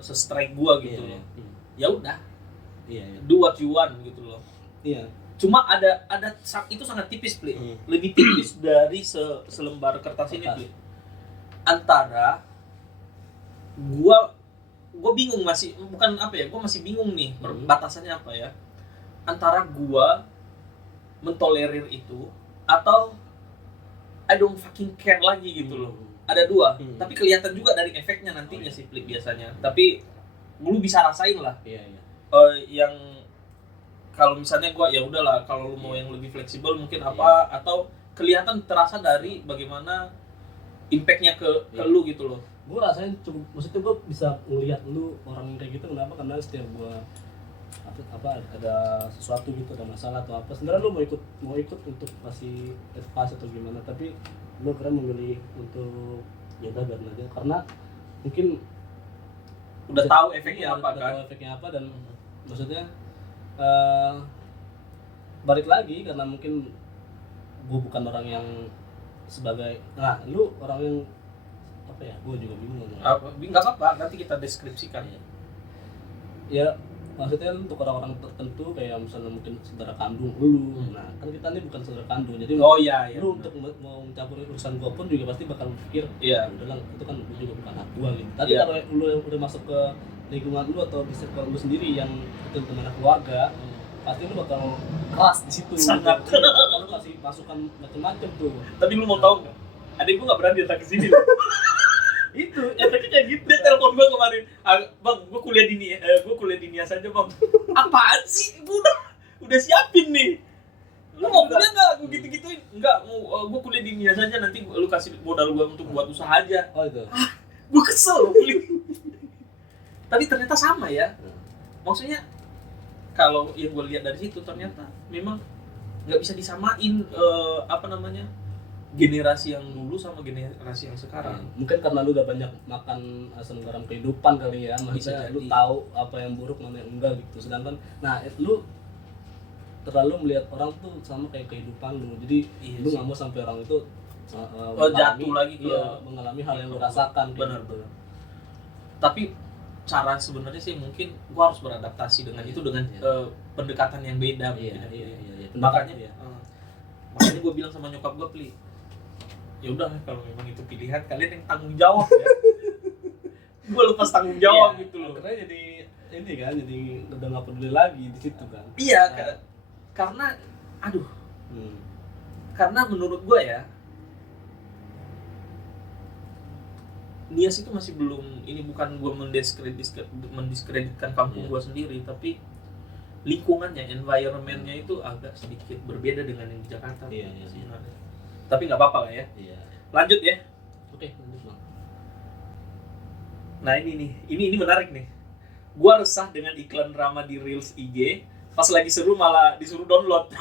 se-strike gua gitu loh. Ya udah, Iya, iya. do what you want gitu loh. Iya. Cuma ada itu sangat tipis, Pli. Lebih tipis dari selembar kertas ini, Pli. Antara gua bingung masih bukan apa ya, gua masih bingung nih batasannya apa ya. Antara gua mentolerir itu atau I don't fucking care lagi gitu loh. Ada dua, tapi kelihatan juga dari efeknya nantinya sih, Pli, biasanya. Tapi lu bisa rasain lah. Iya, iya. Yang kalau misalnya gua ya udahlah, kalau lu mau yang lebih fleksibel mungkin apa, atau kelihatan terasa dari bagaimana impactnya ke lu gitu loh. Gue rasain cukup, maksudnya gue bisa ngelihat lu orang kayak gitu. Kenapa? Karena setiap gue ada sesuatu gitu, ada masalah atau apa, sebenarnya lu mau ikut untuk kasih advice atau gimana, tapi lu keren memilih untuk ya udah biarin aja karena mungkin Udah tahu efeknya apa udah kan? tahu efeknya apa, dan maksudnya balik lagi karena mungkin gue bukan orang yang sebagai, nah lu orang yang apa ya, gue juga bingung Nggak apa-apa, nanti kita deskripsikan. ya. Maksudnya untuk orang-orang tertentu kayak misalnya mungkin saudara kandung lu, nah kan kita ini bukan saudara kandung, jadi Oh iya, iya. lu untuk mau mencampuri urusan gua pun juga pasti bakal berpikir, Iya. udah lah, itu kan juga bukan hak gua gitu. Tapi Iya. kalau lu yang udah masuk ke lingkungan lu atau di circle lu sendiri yang itu teman keluarga, pasti lu bakal keras di situ. Sangat. Lu kasih masukan macam-macam tuh. Tapi lu mau tahu nggak? Adik gua nggak berani datang ke sini. Itu efeknya kayak gitu. Dia telepon gua kemarin, bang, gua kuliah di Nias aja bang. Apaan sih? Gua udah siapin nih. Lu mau kuliah nggak? Gua gitu-gituin. Enggak, gua kuliah di Nias aja, nanti lu kasih modal gua untuk buat usaha aja. Oh itu. Gua kesel loh, Pli. Tapi ternyata sama ya. Maksudnya kalau yang gua lihat dari situ ternyata memang nggak bisa disamain generasi yang dulu sama generasi yang sekarang. Mungkin karena lu udah banyak makan asam garam kehidupan kali ya, maksudnya Bisa lu jadi. tahu apa yang buruk mana yang enggak gitu. Sedangkan nah lu terlalu melihat orang tuh sama kayak kehidupan lu, jadi Iya lu sih. nggak mau sampai orang itu Jatuh lagi ke mengalami hal yang lu rasakan. Benar. Tapi cara sebenarnya sih mungkin gua harus beradaptasi dengan itu dengan pendekatan yang beda. Iya. Makanya Iya. makanya gua bilang sama nyokap gua, Pli, ya udah kalau memang itu pilihan kalian yang tanggung jawab ya. Gua lepas tanggung jawab Iya, gitu loh. Karena jadi ini kan, jadi udah nggak peduli lagi di situ kan. Iya, Nah. karena karena menurut gua ya, Nias itu masih belum, ini bukan gua mendiskreditkan kampung Iya. gua sendiri, tapi lingkungannya, environment-nya itu agak sedikit berbeda dengan yang di Jakarta. Iya. Sebenarnya. Tapi nggak apa-apa lah ya. Iya. Lanjut ya. Oke, lanjut Bang. Nah ini nih, ini menarik nih. Gua resah dengan iklan drama di Reels IG. Pas lagi seru malah disuruh download.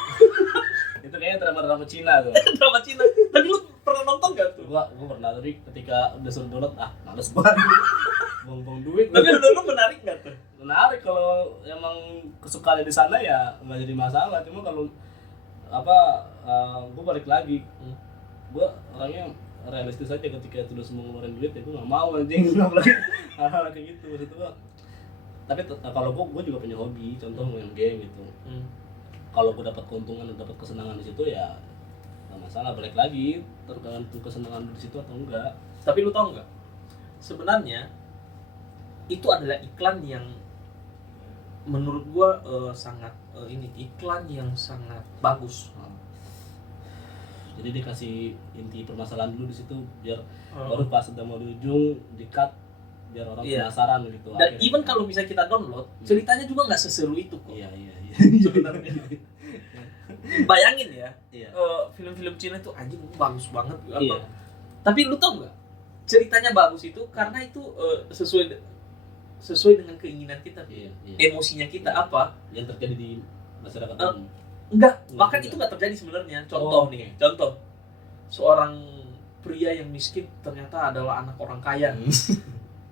Itu kayaknya drama Cina tuh. Drama Cina. Tapi lu pernah nonton gak tuh? gua pernah, tapi ketika udah suruh download males banget. Buang-buang duit. Tapi menurut lu menarik gak tuh? Menarik kalau emang kesukaannya di sana ya nggak jadi masalah. Cuma kalau gue balik lagi, gue orangnya realistis aja. Ketika itu udah semua ngeluarin duit ya gue nggak mau anjing. Apalagi hal-hal kayak gitu. Maksud gue, tapi kalau gue juga punya hobi, contoh main game gitu. kalau gue dapat keuntungan dan dapat kesenangan di situ ya nggak masalah, balik lagi tergantung kesenangan lu di situ atau enggak. Tapi lu tau nggak, sebenarnya itu adalah iklan yang menurut gua sangat ini iklan yang sangat bagus. Jadi dikasih inti permasalahan dulu di situ biar baru pas udah mau di ujung di cut biar orang penasaran gitu. Dan even kalau bisa kita download, ceritanya juga nggak seseru itu kok. Iya. Sebenarnya. Bayangin ya, Iya. Film-film Cina itu anjing bagus banget. Iya. Tapi lu tau nggak, ceritanya bagus itu karena itu sesuai dengan keinginan kita, Iya. emosinya kita apa? Yang terjadi di masyarakat umum. Enggak, bahkan itu nggak terjadi sebenarnya. Contoh nih, contoh seorang pria yang miskin ternyata adalah anak orang kaya.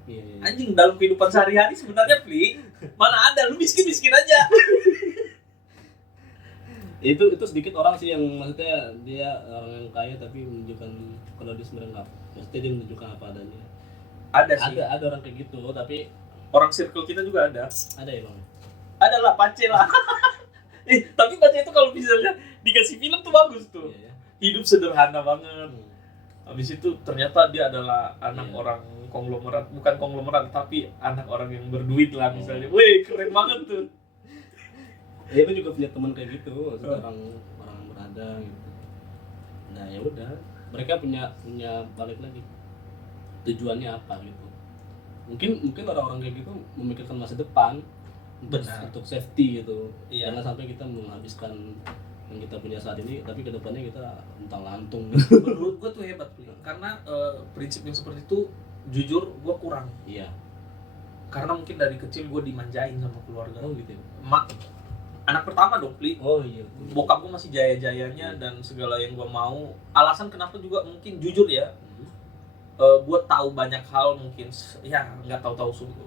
Iya. Anjing, dalam kehidupan sehari-hari sebenarnya Pli, mana ada lu miskin aja. Itu sedikit orang sih yang maksudnya dia orang yang kaya tapi menunjukkan kalau dia sebenarnya nggak, maksudnya dia menunjukkan apa adanya. Ada sih. Ada orang kayak gitu, tapi Orang circle kita juga ada. ada ya bang. Ada lah, Pace lah. Tapi Pace itu kalau misalnya dikasih film tuh bagus tuh. Iya. Hidup sederhana banget. Habis itu ternyata dia adalah anak orang konglomerat, bukan konglomerat tapi anak orang yang berduit lah misalnya. Wih, keren banget tuh. Ya itu juga punya teman kayak gitu, maksudnya orang berada gitu. Nah ya udah, mereka punya balik lagi tujuannya apa gitu. Mungkin orang-orang kayak gitu memikirkan masa depan untuk safety gitu. Iya. Jangan sampai kita menghabiskan yang kita punya saat ini, tapi kedepannya kita entang lantung. Menurut gua tuh hebat, Pli. Karena prinsip yang seperti itu jujur gua kurang. Iya. Karena mungkin dari kecil gua dimanjain sama keluarga. Oh gitu. Anak pertama dong, Pli. Oh iya. Bokap gua masih jaya-jayanya dan segala yang gua mau. Alasan kenapa juga mungkin jujur ya. Gue tahu banyak hal mungkin ya nggak tahu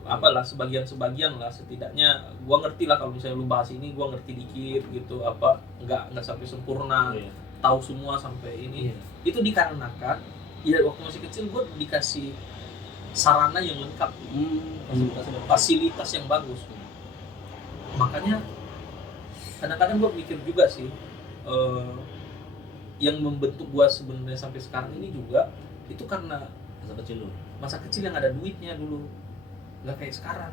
apalah sebagian lah, setidaknya gue ngerti lah kalau misalnya lu bahas ini gue ngerti dikit gitu, apa nggak sampai sempurna tahu semua sampai ini. Itu dikarenakan ya waktu masih kecil gue dikasih sarana yang lengkap, fasilitas yang bagus. Makanya kadang-kadang gue mikir juga sih yang membentuk gue sebenarnya sampai sekarang ini juga itu karena masa kecil yang ada duitnya dulu, nggak kayak sekarang.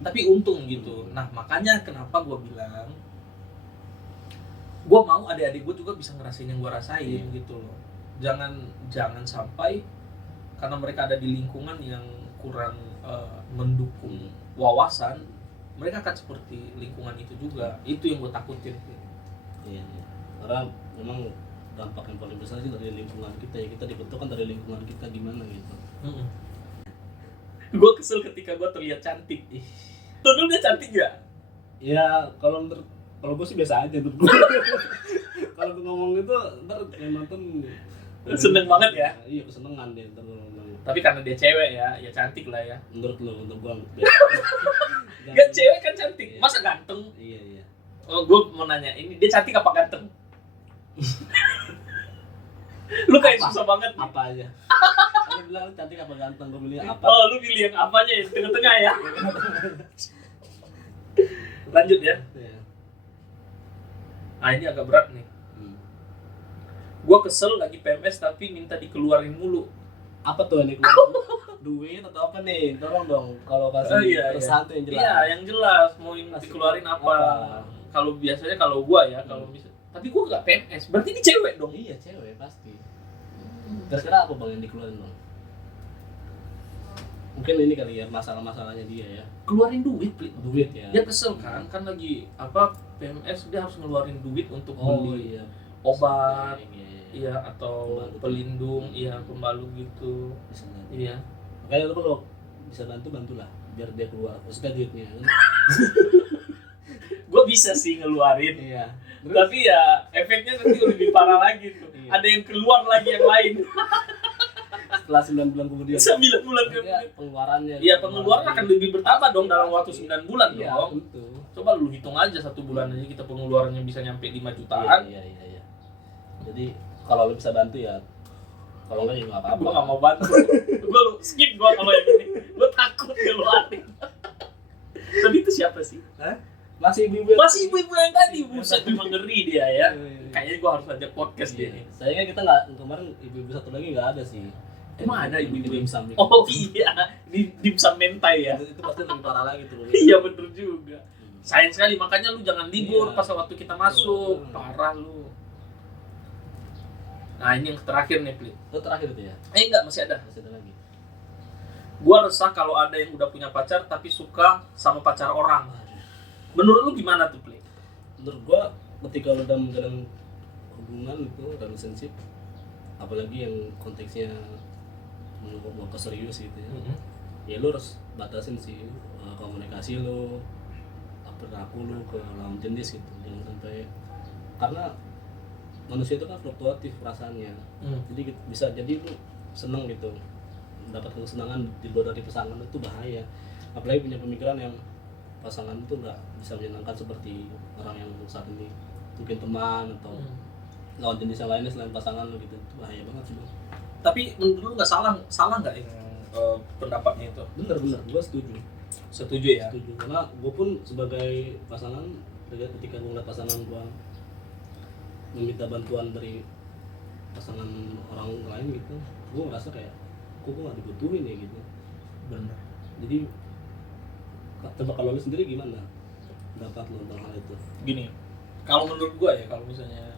Tapi untung gitu. Nah makanya kenapa gue bilang gue mau adik-adik gue juga bisa ngerasain yang gue rasain gitu loh. Jangan sampai karena mereka ada di lingkungan yang kurang mendukung wawasan, mereka akan seperti lingkungan itu juga. Itu yang gue takutin. Iya. Karena memang dampak yang paling besar sih dari lingkungan kita ya, kita dibentuk kan dari lingkungan kita gimana gitu. Gue kesel ketika gue terlihat cantik. Dulu dia cantik gak? Ya kalau gue sih biasa aja menurut gue. Kalau gue ngomong itu ntar yang nonton seneng banget ya? Iya kesenengan deh ntar ngomong. Tapi karena dia cewek ya cantik lah ya. Menurut gue Gak, cewek kan cantik, masa ganteng? Iya. Oh, gue mau nanya, ini dia cantik apa ganteng? Lu kayak susah banget nih. Apa aja. Aku bilang cantik apa ganteng, gue pilih apa. Oh, lu pilih yang apanya ya, tengah-tengah ya. Lanjut ya. Ah, ini agak berat nih. Gua kesel lagi PMS tapi minta dikeluarin mulu. Apa tuh ini? Duit atau apa nih? Tolong dong kalau kasih keresahan tuh yang jelas. Iya, yang jelas mau dikeluarin apa. Kalau biasanya kalau gua ya, kalau bisa. Tapi gua enggak PMS. Berarti ini cewek dong. Iya, cewek pasti. Kira-kira apa Bang yang dikeluarin Bang? Mungkin ini kali ya masalah-masalahnya dia ya. Keluarin duit, duit ya. Dia kesel kan lagi apa PMS, dia harus ngeluarin duit untuk beli iya. Obat. Iya, atau pelindung, iya, pembalut gitu. Iya. Makanya lu kalau bisa bantulah biar dia keluar. Maksudnya duitnya kan. Gue bisa sih ngeluarin. Iya. Tapi ya efeknya nanti lebih parah lagi tuh. Iya. Ada yang keluar lagi yang lain. Setelah 9 bulan kemudian. 9 bulan kemudian. Pengeluarannya. Iya, pengeluaran akan lebih bertambah dong dalam waktu 9 bulan iya, dong. Betul. Coba lu hitung aja 1 bulan aja kita pengeluarannya bisa nyampe 5 jutaan. Iya. Jadi kalau lu bisa bantu ya. Kalau enggak ya enggak apa-apa. Gua enggak mau bantu. Gua skip kalau yang ini. Gua takut ngeluarin. Tapi itu siapa sih? Hah? Masih ibu-ibu. Masih ibu-ibu yang tadi, buset memang ngeri dia ya. Iya. Kayaknya gua harus ajak podcast dia nih. Sayangnya kita nggak, kemarin ibu-ibu satu lagi nggak ada sih. Emang ada ibu-ibu dimsum. Oh iya, di dimsum mentai ya. Itu pasti lebih parah lagi tuh. Iya bener juga. Sayang sekali, makanya lu jangan libur Iya. pas waktu kita masuk. Betul. Parah lu. Nah ini yang terakhir nih, Pli. Itu terakhir itu ya. Enggak, masih ada. Masih ada lagi. Gua resah kalau ada yang udah punya pacar tapi suka sama pacar orang. Menurut lu gimana tuh, Pli? Menurut gua ketika lu udah menjalin hubungan itu, relationship, apalagi yang konteksnya mau ke serius gitu ya, ya lu harus batasin sih komunikasi lu, perilaku lu ke lawan jenis gitu, jangan sampai, karena manusia itu kan fluktuatif perasaannya. Jadi bisa jadi lu seneng gitu, mendapatkan kesenangan di luar dari pasangan, itu bahaya. Apalagi punya pemikiran yang pasangan itu nggak bisa menyenangkan seperti orang yang saat ini, mungkin teman atau lawan jenis yang lainnya selain pasangan lu gitu. Itu bahaya banget sih, Bang. Tapi menurut lu nggak salah nggak yang pendapatnya itu? Bener, gua setuju. Setuju ya. Setuju, karena gue pun sebagai pasangan, ketika gue ngeliat pasangan gue meminta bantuan dari pasangan orang lain gitu, gue ngerasa kayak kok gue gak dibutuhin ya gitu. Benar. Jadi coba kalau lu sendiri gimana pendapat lu tentang hal itu? Gini, kalau menurut gua ya, kalau misalnya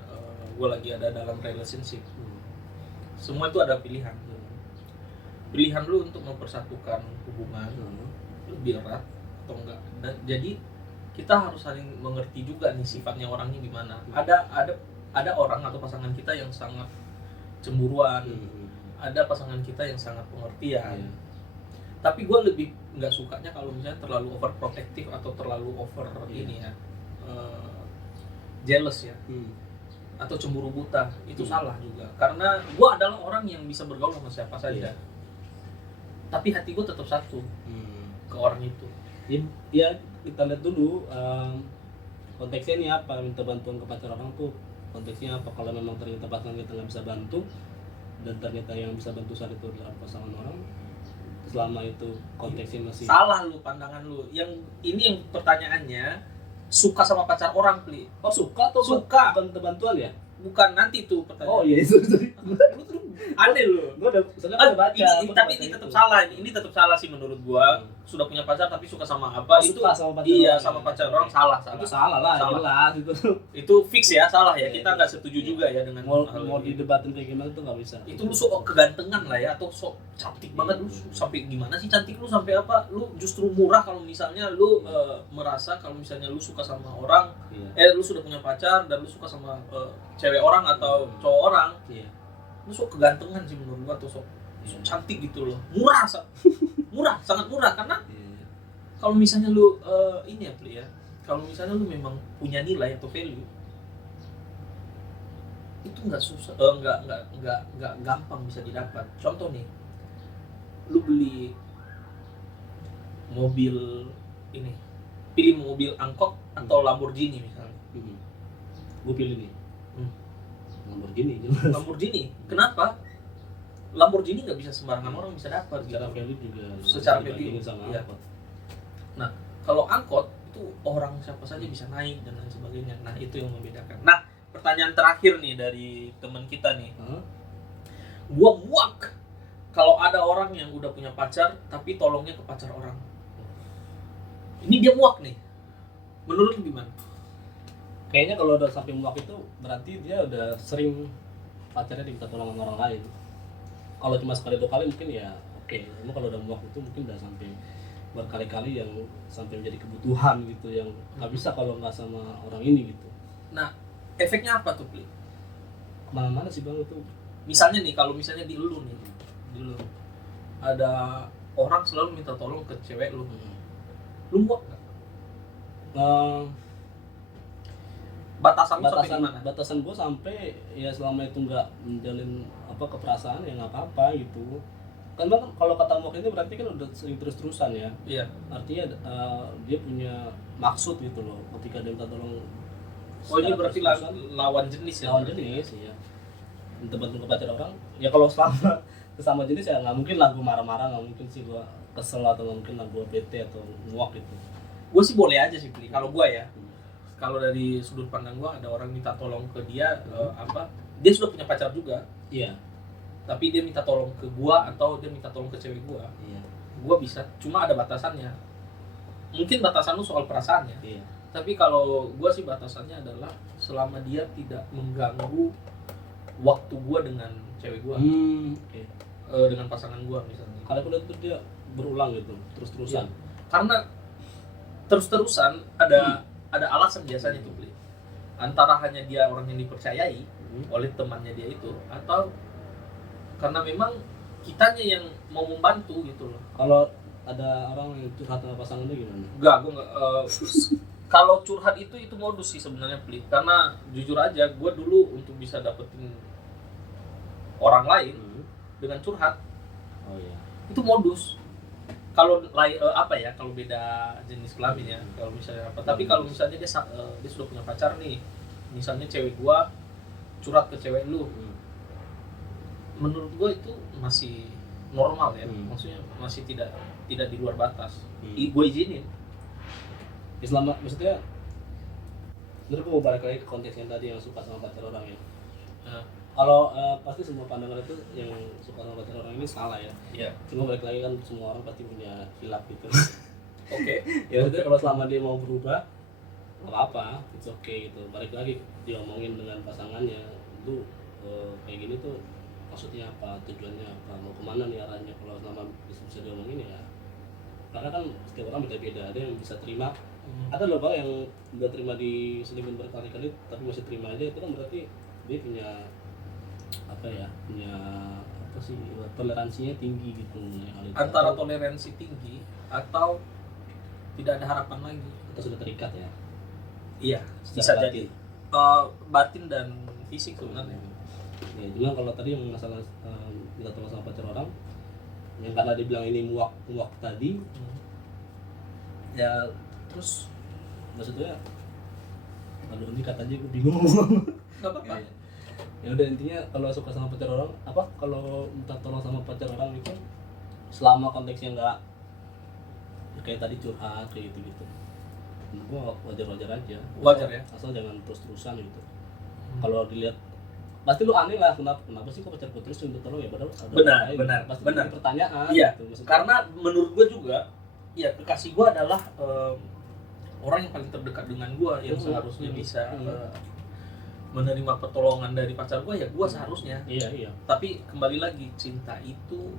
gua lagi ada dalam relationship, semua itu ada pilihan. Pilihan lu untuk mempersatukan hubungan lebih erat atau enggak. Dan jadi kita harus saling mengerti juga nih sifatnya orangnya gimana. Ada orang atau pasangan kita yang sangat cemburuan, ada pasangan kita yang sangat pengertian. Tapi gue lebih nggak sukanya kalau misalnya terlalu overprotective atau terlalu over ini ya, jealous ya, atau cemburu buta. Itu salah juga, karena gue adalah orang yang bisa bergaul sama siapa saja, tapi hati gue tetap satu ke orang itu. Ya kita lihat dulu konteksnya ini apa, minta bantuan ke pacar orang tuh konteksnya apa. Kalau memang ternyata pasangan kita nggak bisa bantu dan ternyata yang bisa bantu saat itu adalah pasangan orang, selama itu konteksnya masih salah lu, pandangan lu. Yang ini yang pertanyaannya suka sama pacar orang, Pli. oh suka atau Suka. bukan bantuan ya? Bukan, nanti tuh pertanyaan. Oh iya itu Lu tuh aneh lu. gue udah sebenarnya baca Tapi ini tetap salah. Ini tetap salah sih menurut gua. Sudah punya pacar tapi suka sama apa? Itu suka sama pacar iya, orang. sama pacar orang salah. Itu salah lah, Salah. jelas itu. Itu fix ya, salah ya. Iya, Kita nggak setuju juga ya dengan mau hal mau ini. didebatin kayak gimana tuh nggak bisa. Itu lu sok kegantengan lah ya, atau sok cantik banget lu. Sampai gimana sih cantik lu, sampai apa? Lu justru murah kalau misalnya lu merasa kalau misalnya lu suka sama orang, lu sudah punya pacar dan lu suka sama cewek orang atau cowok orang, lu sok kegantengan sih menurut gua, tuh sok cantik gitu loh. Murah, murah, sangat murah. Karena kalau misalnya lu ini ya, Pli ya, kalau misalnya lu memang punya nilai atau value, itu nggak susah, nggak gampang bisa didapat. Contoh nih, lu beli mobil ini, pilih mobil angkot atau Lamborghini misalnya. Gue pilih nih Lamborghini jelas. Lamborghini, kenapa? Lamborghini nggak bisa sembarangan orang bisa dapat. Secara value juga Secara dibandingin value, sama iya. angkot. Nah, kalau angkot itu orang siapa saja bisa naik dan lain sebagainya. Nah, itu yang membedakan. Nah, pertanyaan terakhir nih dari teman kita nih. Gua muak kalau ada orang yang udah punya pacar tapi tolongnya ke pacar orang. Ini dia muak nih. Menurut lu gimana? Kayaknya kalau udah sampai muak itu berarti dia udah sering pacarnya diminta tolong sama orang lain. Kalau cuma sekali dua kali mungkin ya oke. Cuma kalau udah muak itu mungkin udah sampai berkali-kali yang sampai menjadi kebutuhan gitu, yang nggak bisa kalau nggak sama orang ini gitu. Nah, efeknya apa tuh, Pli? Kemana-mana sih Bang itu. Misalnya nih, kalau misalnya di lu nih, di lu ada orang selalu minta tolong ke cewek lu, lu muak nggak? Batasan lu sampai gimana? Batasan gue sampai ya selama itu nggak menjalin apa keperasaan ya nggak apa-apa gitu. Kan Bang, kalau kata muak ini berarti kan udah sering terus-terusan ya. Iya. Artinya dia punya maksud gitu loh ketika dia minta tolong. Oh, ini berarti lawan jenis ya? Lawan jenis ya. Minta bantu ke pacar orang. Ya kalau selama sesama jenis ya nggak mungkin lah gue marah-marah, nggak mungkin sih gue kesel atau nggak mungkin lah gue bete atau muak gitu. Gue sih boleh aja sih Pli. Kalau gue ya, kalau dari sudut pandang gue ada orang minta tolong ke dia dia sudah punya pacar juga, Iya. tapi dia minta tolong ke gue atau dia minta tolong ke cewek gue, Iya. gue bisa. Cuma ada batasannya. Mungkin batasan lu soal perasaannya. Iya. Tapi kalau gue sih batasannya adalah selama dia tidak mengganggu waktu gue dengan cewek gue, Oke. dengan pasangan gue misalnya. Kalau udah itu dia berulang gitu, terus-terusan. Karena terus-terusan ada alasan biasanya tuh Bli. Antara hanya dia orang yang dipercayai oleh temannya dia itu, atau karena memang kitanya yang mau membantu gitu loh. Kalau ada orang yang curhat sama pasangan itu gimana? Enggak, gue enggak. Kalau curhat itu modus sih sebenarnya Bli. Karena jujur aja, gue dulu untuk bisa dapetin orang lain dengan curhat, Oh iya. itu modus. Kalau kalau beda jenis kelamin ya, kalau misalnya apa. Tapi kalau misalnya dia sudah punya pacar nih, misalnya cewek gua curhat ke cewek lu, menurut gua itu masih normal ya. Maksudnya masih tidak di luar batas. Gua izinin. Selama maksudnya menurut gua mau balik lagi ke konteks yang tadi yang suka sama pacar orang ya. Kalau pasti semua pandangan itu yang suka sama pacar orang ini salah ya. Iya. Cuma balik lagi kan semua orang pasti punya hilaf gitu. Oke. Ya maksudnya kalau selama dia mau berubah, nggak apa-apa, it's okay gitu. Balik lagi diomongin dengan pasangannya, itu kayak gini tuh maksudnya apa, tujuannya apa, mau kemana nih arahnya. Kalau selama bisa diomongin ya, karena kan setiap orang beda-beda. Ada yang bisa terima, ada loh bang yang udah terima di selingkuh berkali-kali tapi masih terima aja, itu kan berarti dia punya toleransinya tinggi gitu. Antara toleransi tinggi atau tidak ada harapan lagi. Kita sudah terikat ya. Iya, bisa jadi. Batin dan fisik sebenarnya. Ya, cuma kalau tadi yang masalah kita tolong sama pacar orang, yang karena dibilang ini muak tadi, ya terus maksudnya, aduh ini kata aja gue bingung. Gak apa-apa. Ya udah intinya kalau suka sama pacar orang, kalau minta tolong sama pacar orang itu selama konteksnya nggak kayak tadi curhat kayak gitu, menurut gua wajar aja. Wajar ya. Asal jangan terus-terusan gitu. Kalau dilihat pasti lu aneh lah, kenapa sih kok pacarku terus minta tolong ya, padahal benar pasti benar pertanyaan. Iya. Gitu, karena menurut gua juga, ya kekasih gua adalah orang yang paling terdekat dengan gua yang seharusnya bisa menerima pertolongan dari pacar gue, ya gue seharusnya. Iya. Tapi kembali lagi, cinta itu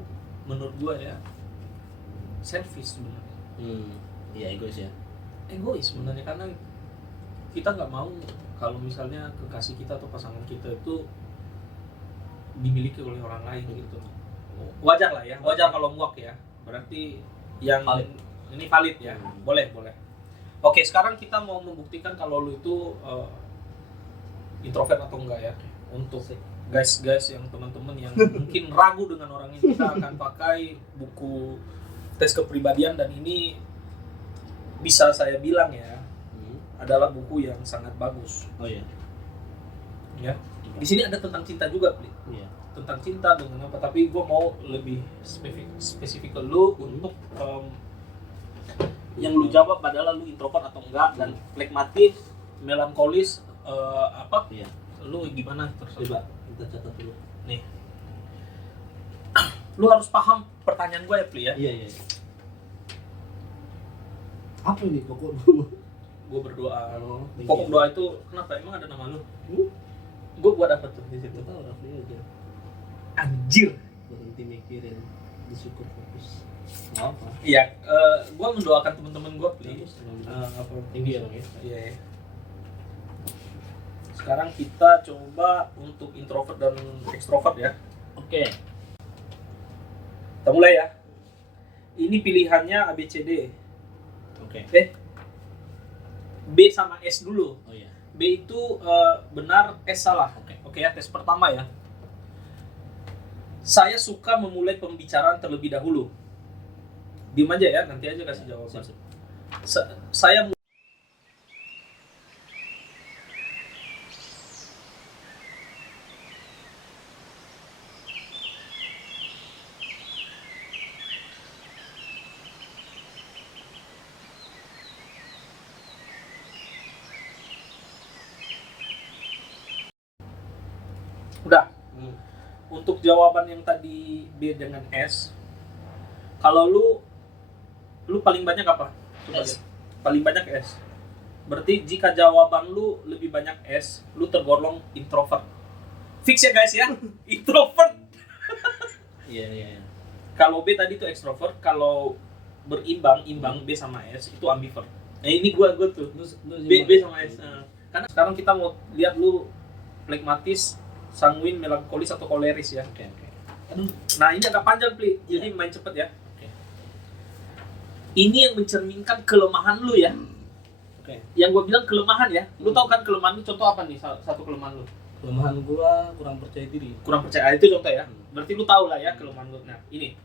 menurut gue ya selfish sebenarnya. Iya, egois ya. Egois sebenarnya, karena kita nggak mau kalau misalnya kekasih kita atau pasangan kita itu dimiliki oleh orang lain gitu. Wajar lah ya, wajar kalau muak ya. Berarti yang valid. Ini valid ya. Boleh. Oke, sekarang kita mau membuktikan kalau lu itu introvert atau enggak ya. Untuk guys yang teman-teman yang mungkin ragu dengan orang ini, kita akan pakai buku tes kepribadian, dan ini bisa saya bilang ya adalah buku yang sangat bagus. Oh iya. Ya. Di sini ada tentang cinta juga, Pli. Iya. Tentang cinta dengan apa, tapi gue mau lebih spesifik ke lu untuk yang lu jawab adalah lu introvert atau enggak, dan flekmatis, melankolis, Iya. Lu gimana terserah. Coba kita catat dulu. Nih, lu harus paham pertanyaan gue ya Pli ya. Iya. Apa ini pokok doa? Gue berdoa. Iya. Pokok doa itu kenapa? Emang ada nama lu? Gue dapet tuh di situ. Tahu Rafli aja. Anjir. Berhenti mikirin, bersyukur, fokus. Nggak apa. Iya, gue mendoakan teman-teman gue Pli. Tinggi ya bang ya. Iya. Sekarang kita coba untuk introvert dan extrovert ya. Oke. Kita mulai ya. Ini pilihannya ABCD. Oke. B sama S dulu. Oh iya. B itu benar, S salah. Oke ya, tes pertama ya. Saya suka memulai pembicaraan terlebih dahulu. Diam aja ya, nanti aja kasih jawaban. Saya Udah. Hmm. Untuk jawaban yang tadi B dengan S, kalau lu paling banyak apa? Coba S. lihat. Paling banyak S. Berarti jika jawaban lu lebih banyak S, lu tergolong introvert. Fix ya guys ya, introvert. Iya, iya, iya. Kalau B tadi tuh extrovert, kalau imbang B sama S itu ambivert. Nah ini gua tuh Lu B sama S. Karena sekarang kita mau lihat lu phlegmatis, sanguin, melankolis atau koleris ya. Oke, oke. Aduh, nah ini agak panjang Pli, jadi main cepet ya. Oke. Ini yang mencerminkan kelemahan lu ya. Oke. Yang gue bilang kelemahan ya. Lu tahu kan kelemahan lu, contoh apa nih satu kelemahan lu? Kelemahan gua kurang percaya diri. Kurang percaya, itu contoh ya. Berarti lu tahu lah ya kelemahan lu. Nah ini.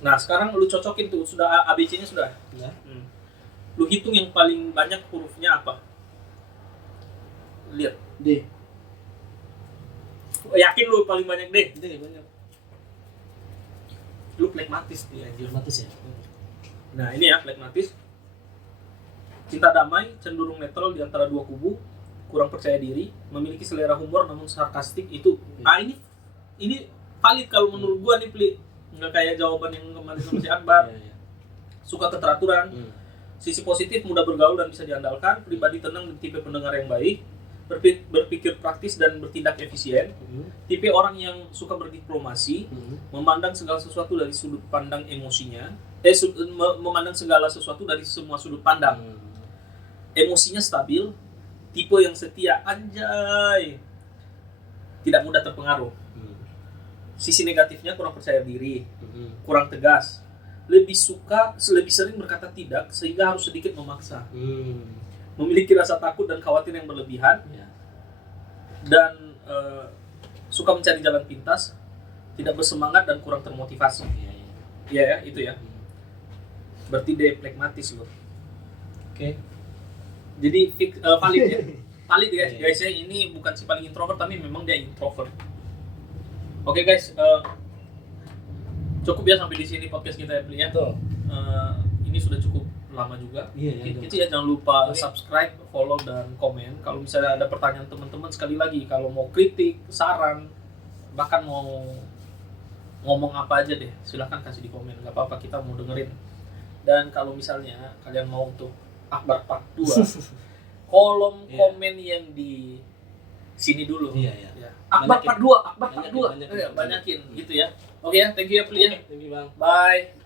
Nah sekarang lu cocokin tuh, sudah ABC-nya sudah. Ya. Lu hitung yang paling banyak hurufnya apa? Lihat. D. Yakin lu paling banyak D? D banyak. Lu phlegmatis nih anjir. Phlegmatis ya. Nah ini ya phlegmatis. Cinta damai, cenderung netral di antara dua kubu, kurang percaya diri, memiliki selera humor namun sarkastik itu. Ini valid kalau menurut gua nih Pli. Nggak kayak jawaban yang kemarin sama si Akbar. Iya, iya. Suka keteraturan, sisi positif, mudah bergaul dan bisa diandalkan, pribadi tenang dan tipe pendengar yang baik, berpikir praktis dan bertindak efisien, tipe orang yang suka berdiplomasi, memandang segala sesuatu dari sudut pandang emosinya, memandang segala sesuatu dari semua sudut pandang, emosinya stabil, tipe yang setia, anjay, tidak mudah terpengaruh. Sisi negatifnya kurang percaya diri, kurang tegas, lebih sering berkata tidak sehingga harus sedikit memaksa, memiliki rasa takut dan khawatir yang berlebihan, dan suka mencari jalan pintas, tidak bersemangat dan kurang termotivasi. Iya ya, itu ya. Berarti dia phlegmatis loh. Oke. Jadi valid ya. Valid ya guys ya, ini bukan si paling introvert tapi memang dia introvert. Oke guys, cukup ya sampai di sini podcast kita ya Pli ya. Ini sudah cukup lama juga. Iya, Gitu ya, jangan lupa subscribe, follow dan komen. Kalau misalnya ada pertanyaan teman-teman, sekali lagi kalau mau kritik, saran, bahkan mau ngomong apa aja deh, silahkan kasih di komen, nggak apa-apa, kita mau dengerin. Dan kalau misalnya kalian mau untuk Akbar Part 2, kolom komen yang di sini dulu. Iya. Akbar Part 2, Akbar Part 2. Banyakin. Banyakin gitu ya. Oke ya, thank you ya Pli ya. Thank you Bang. Bye.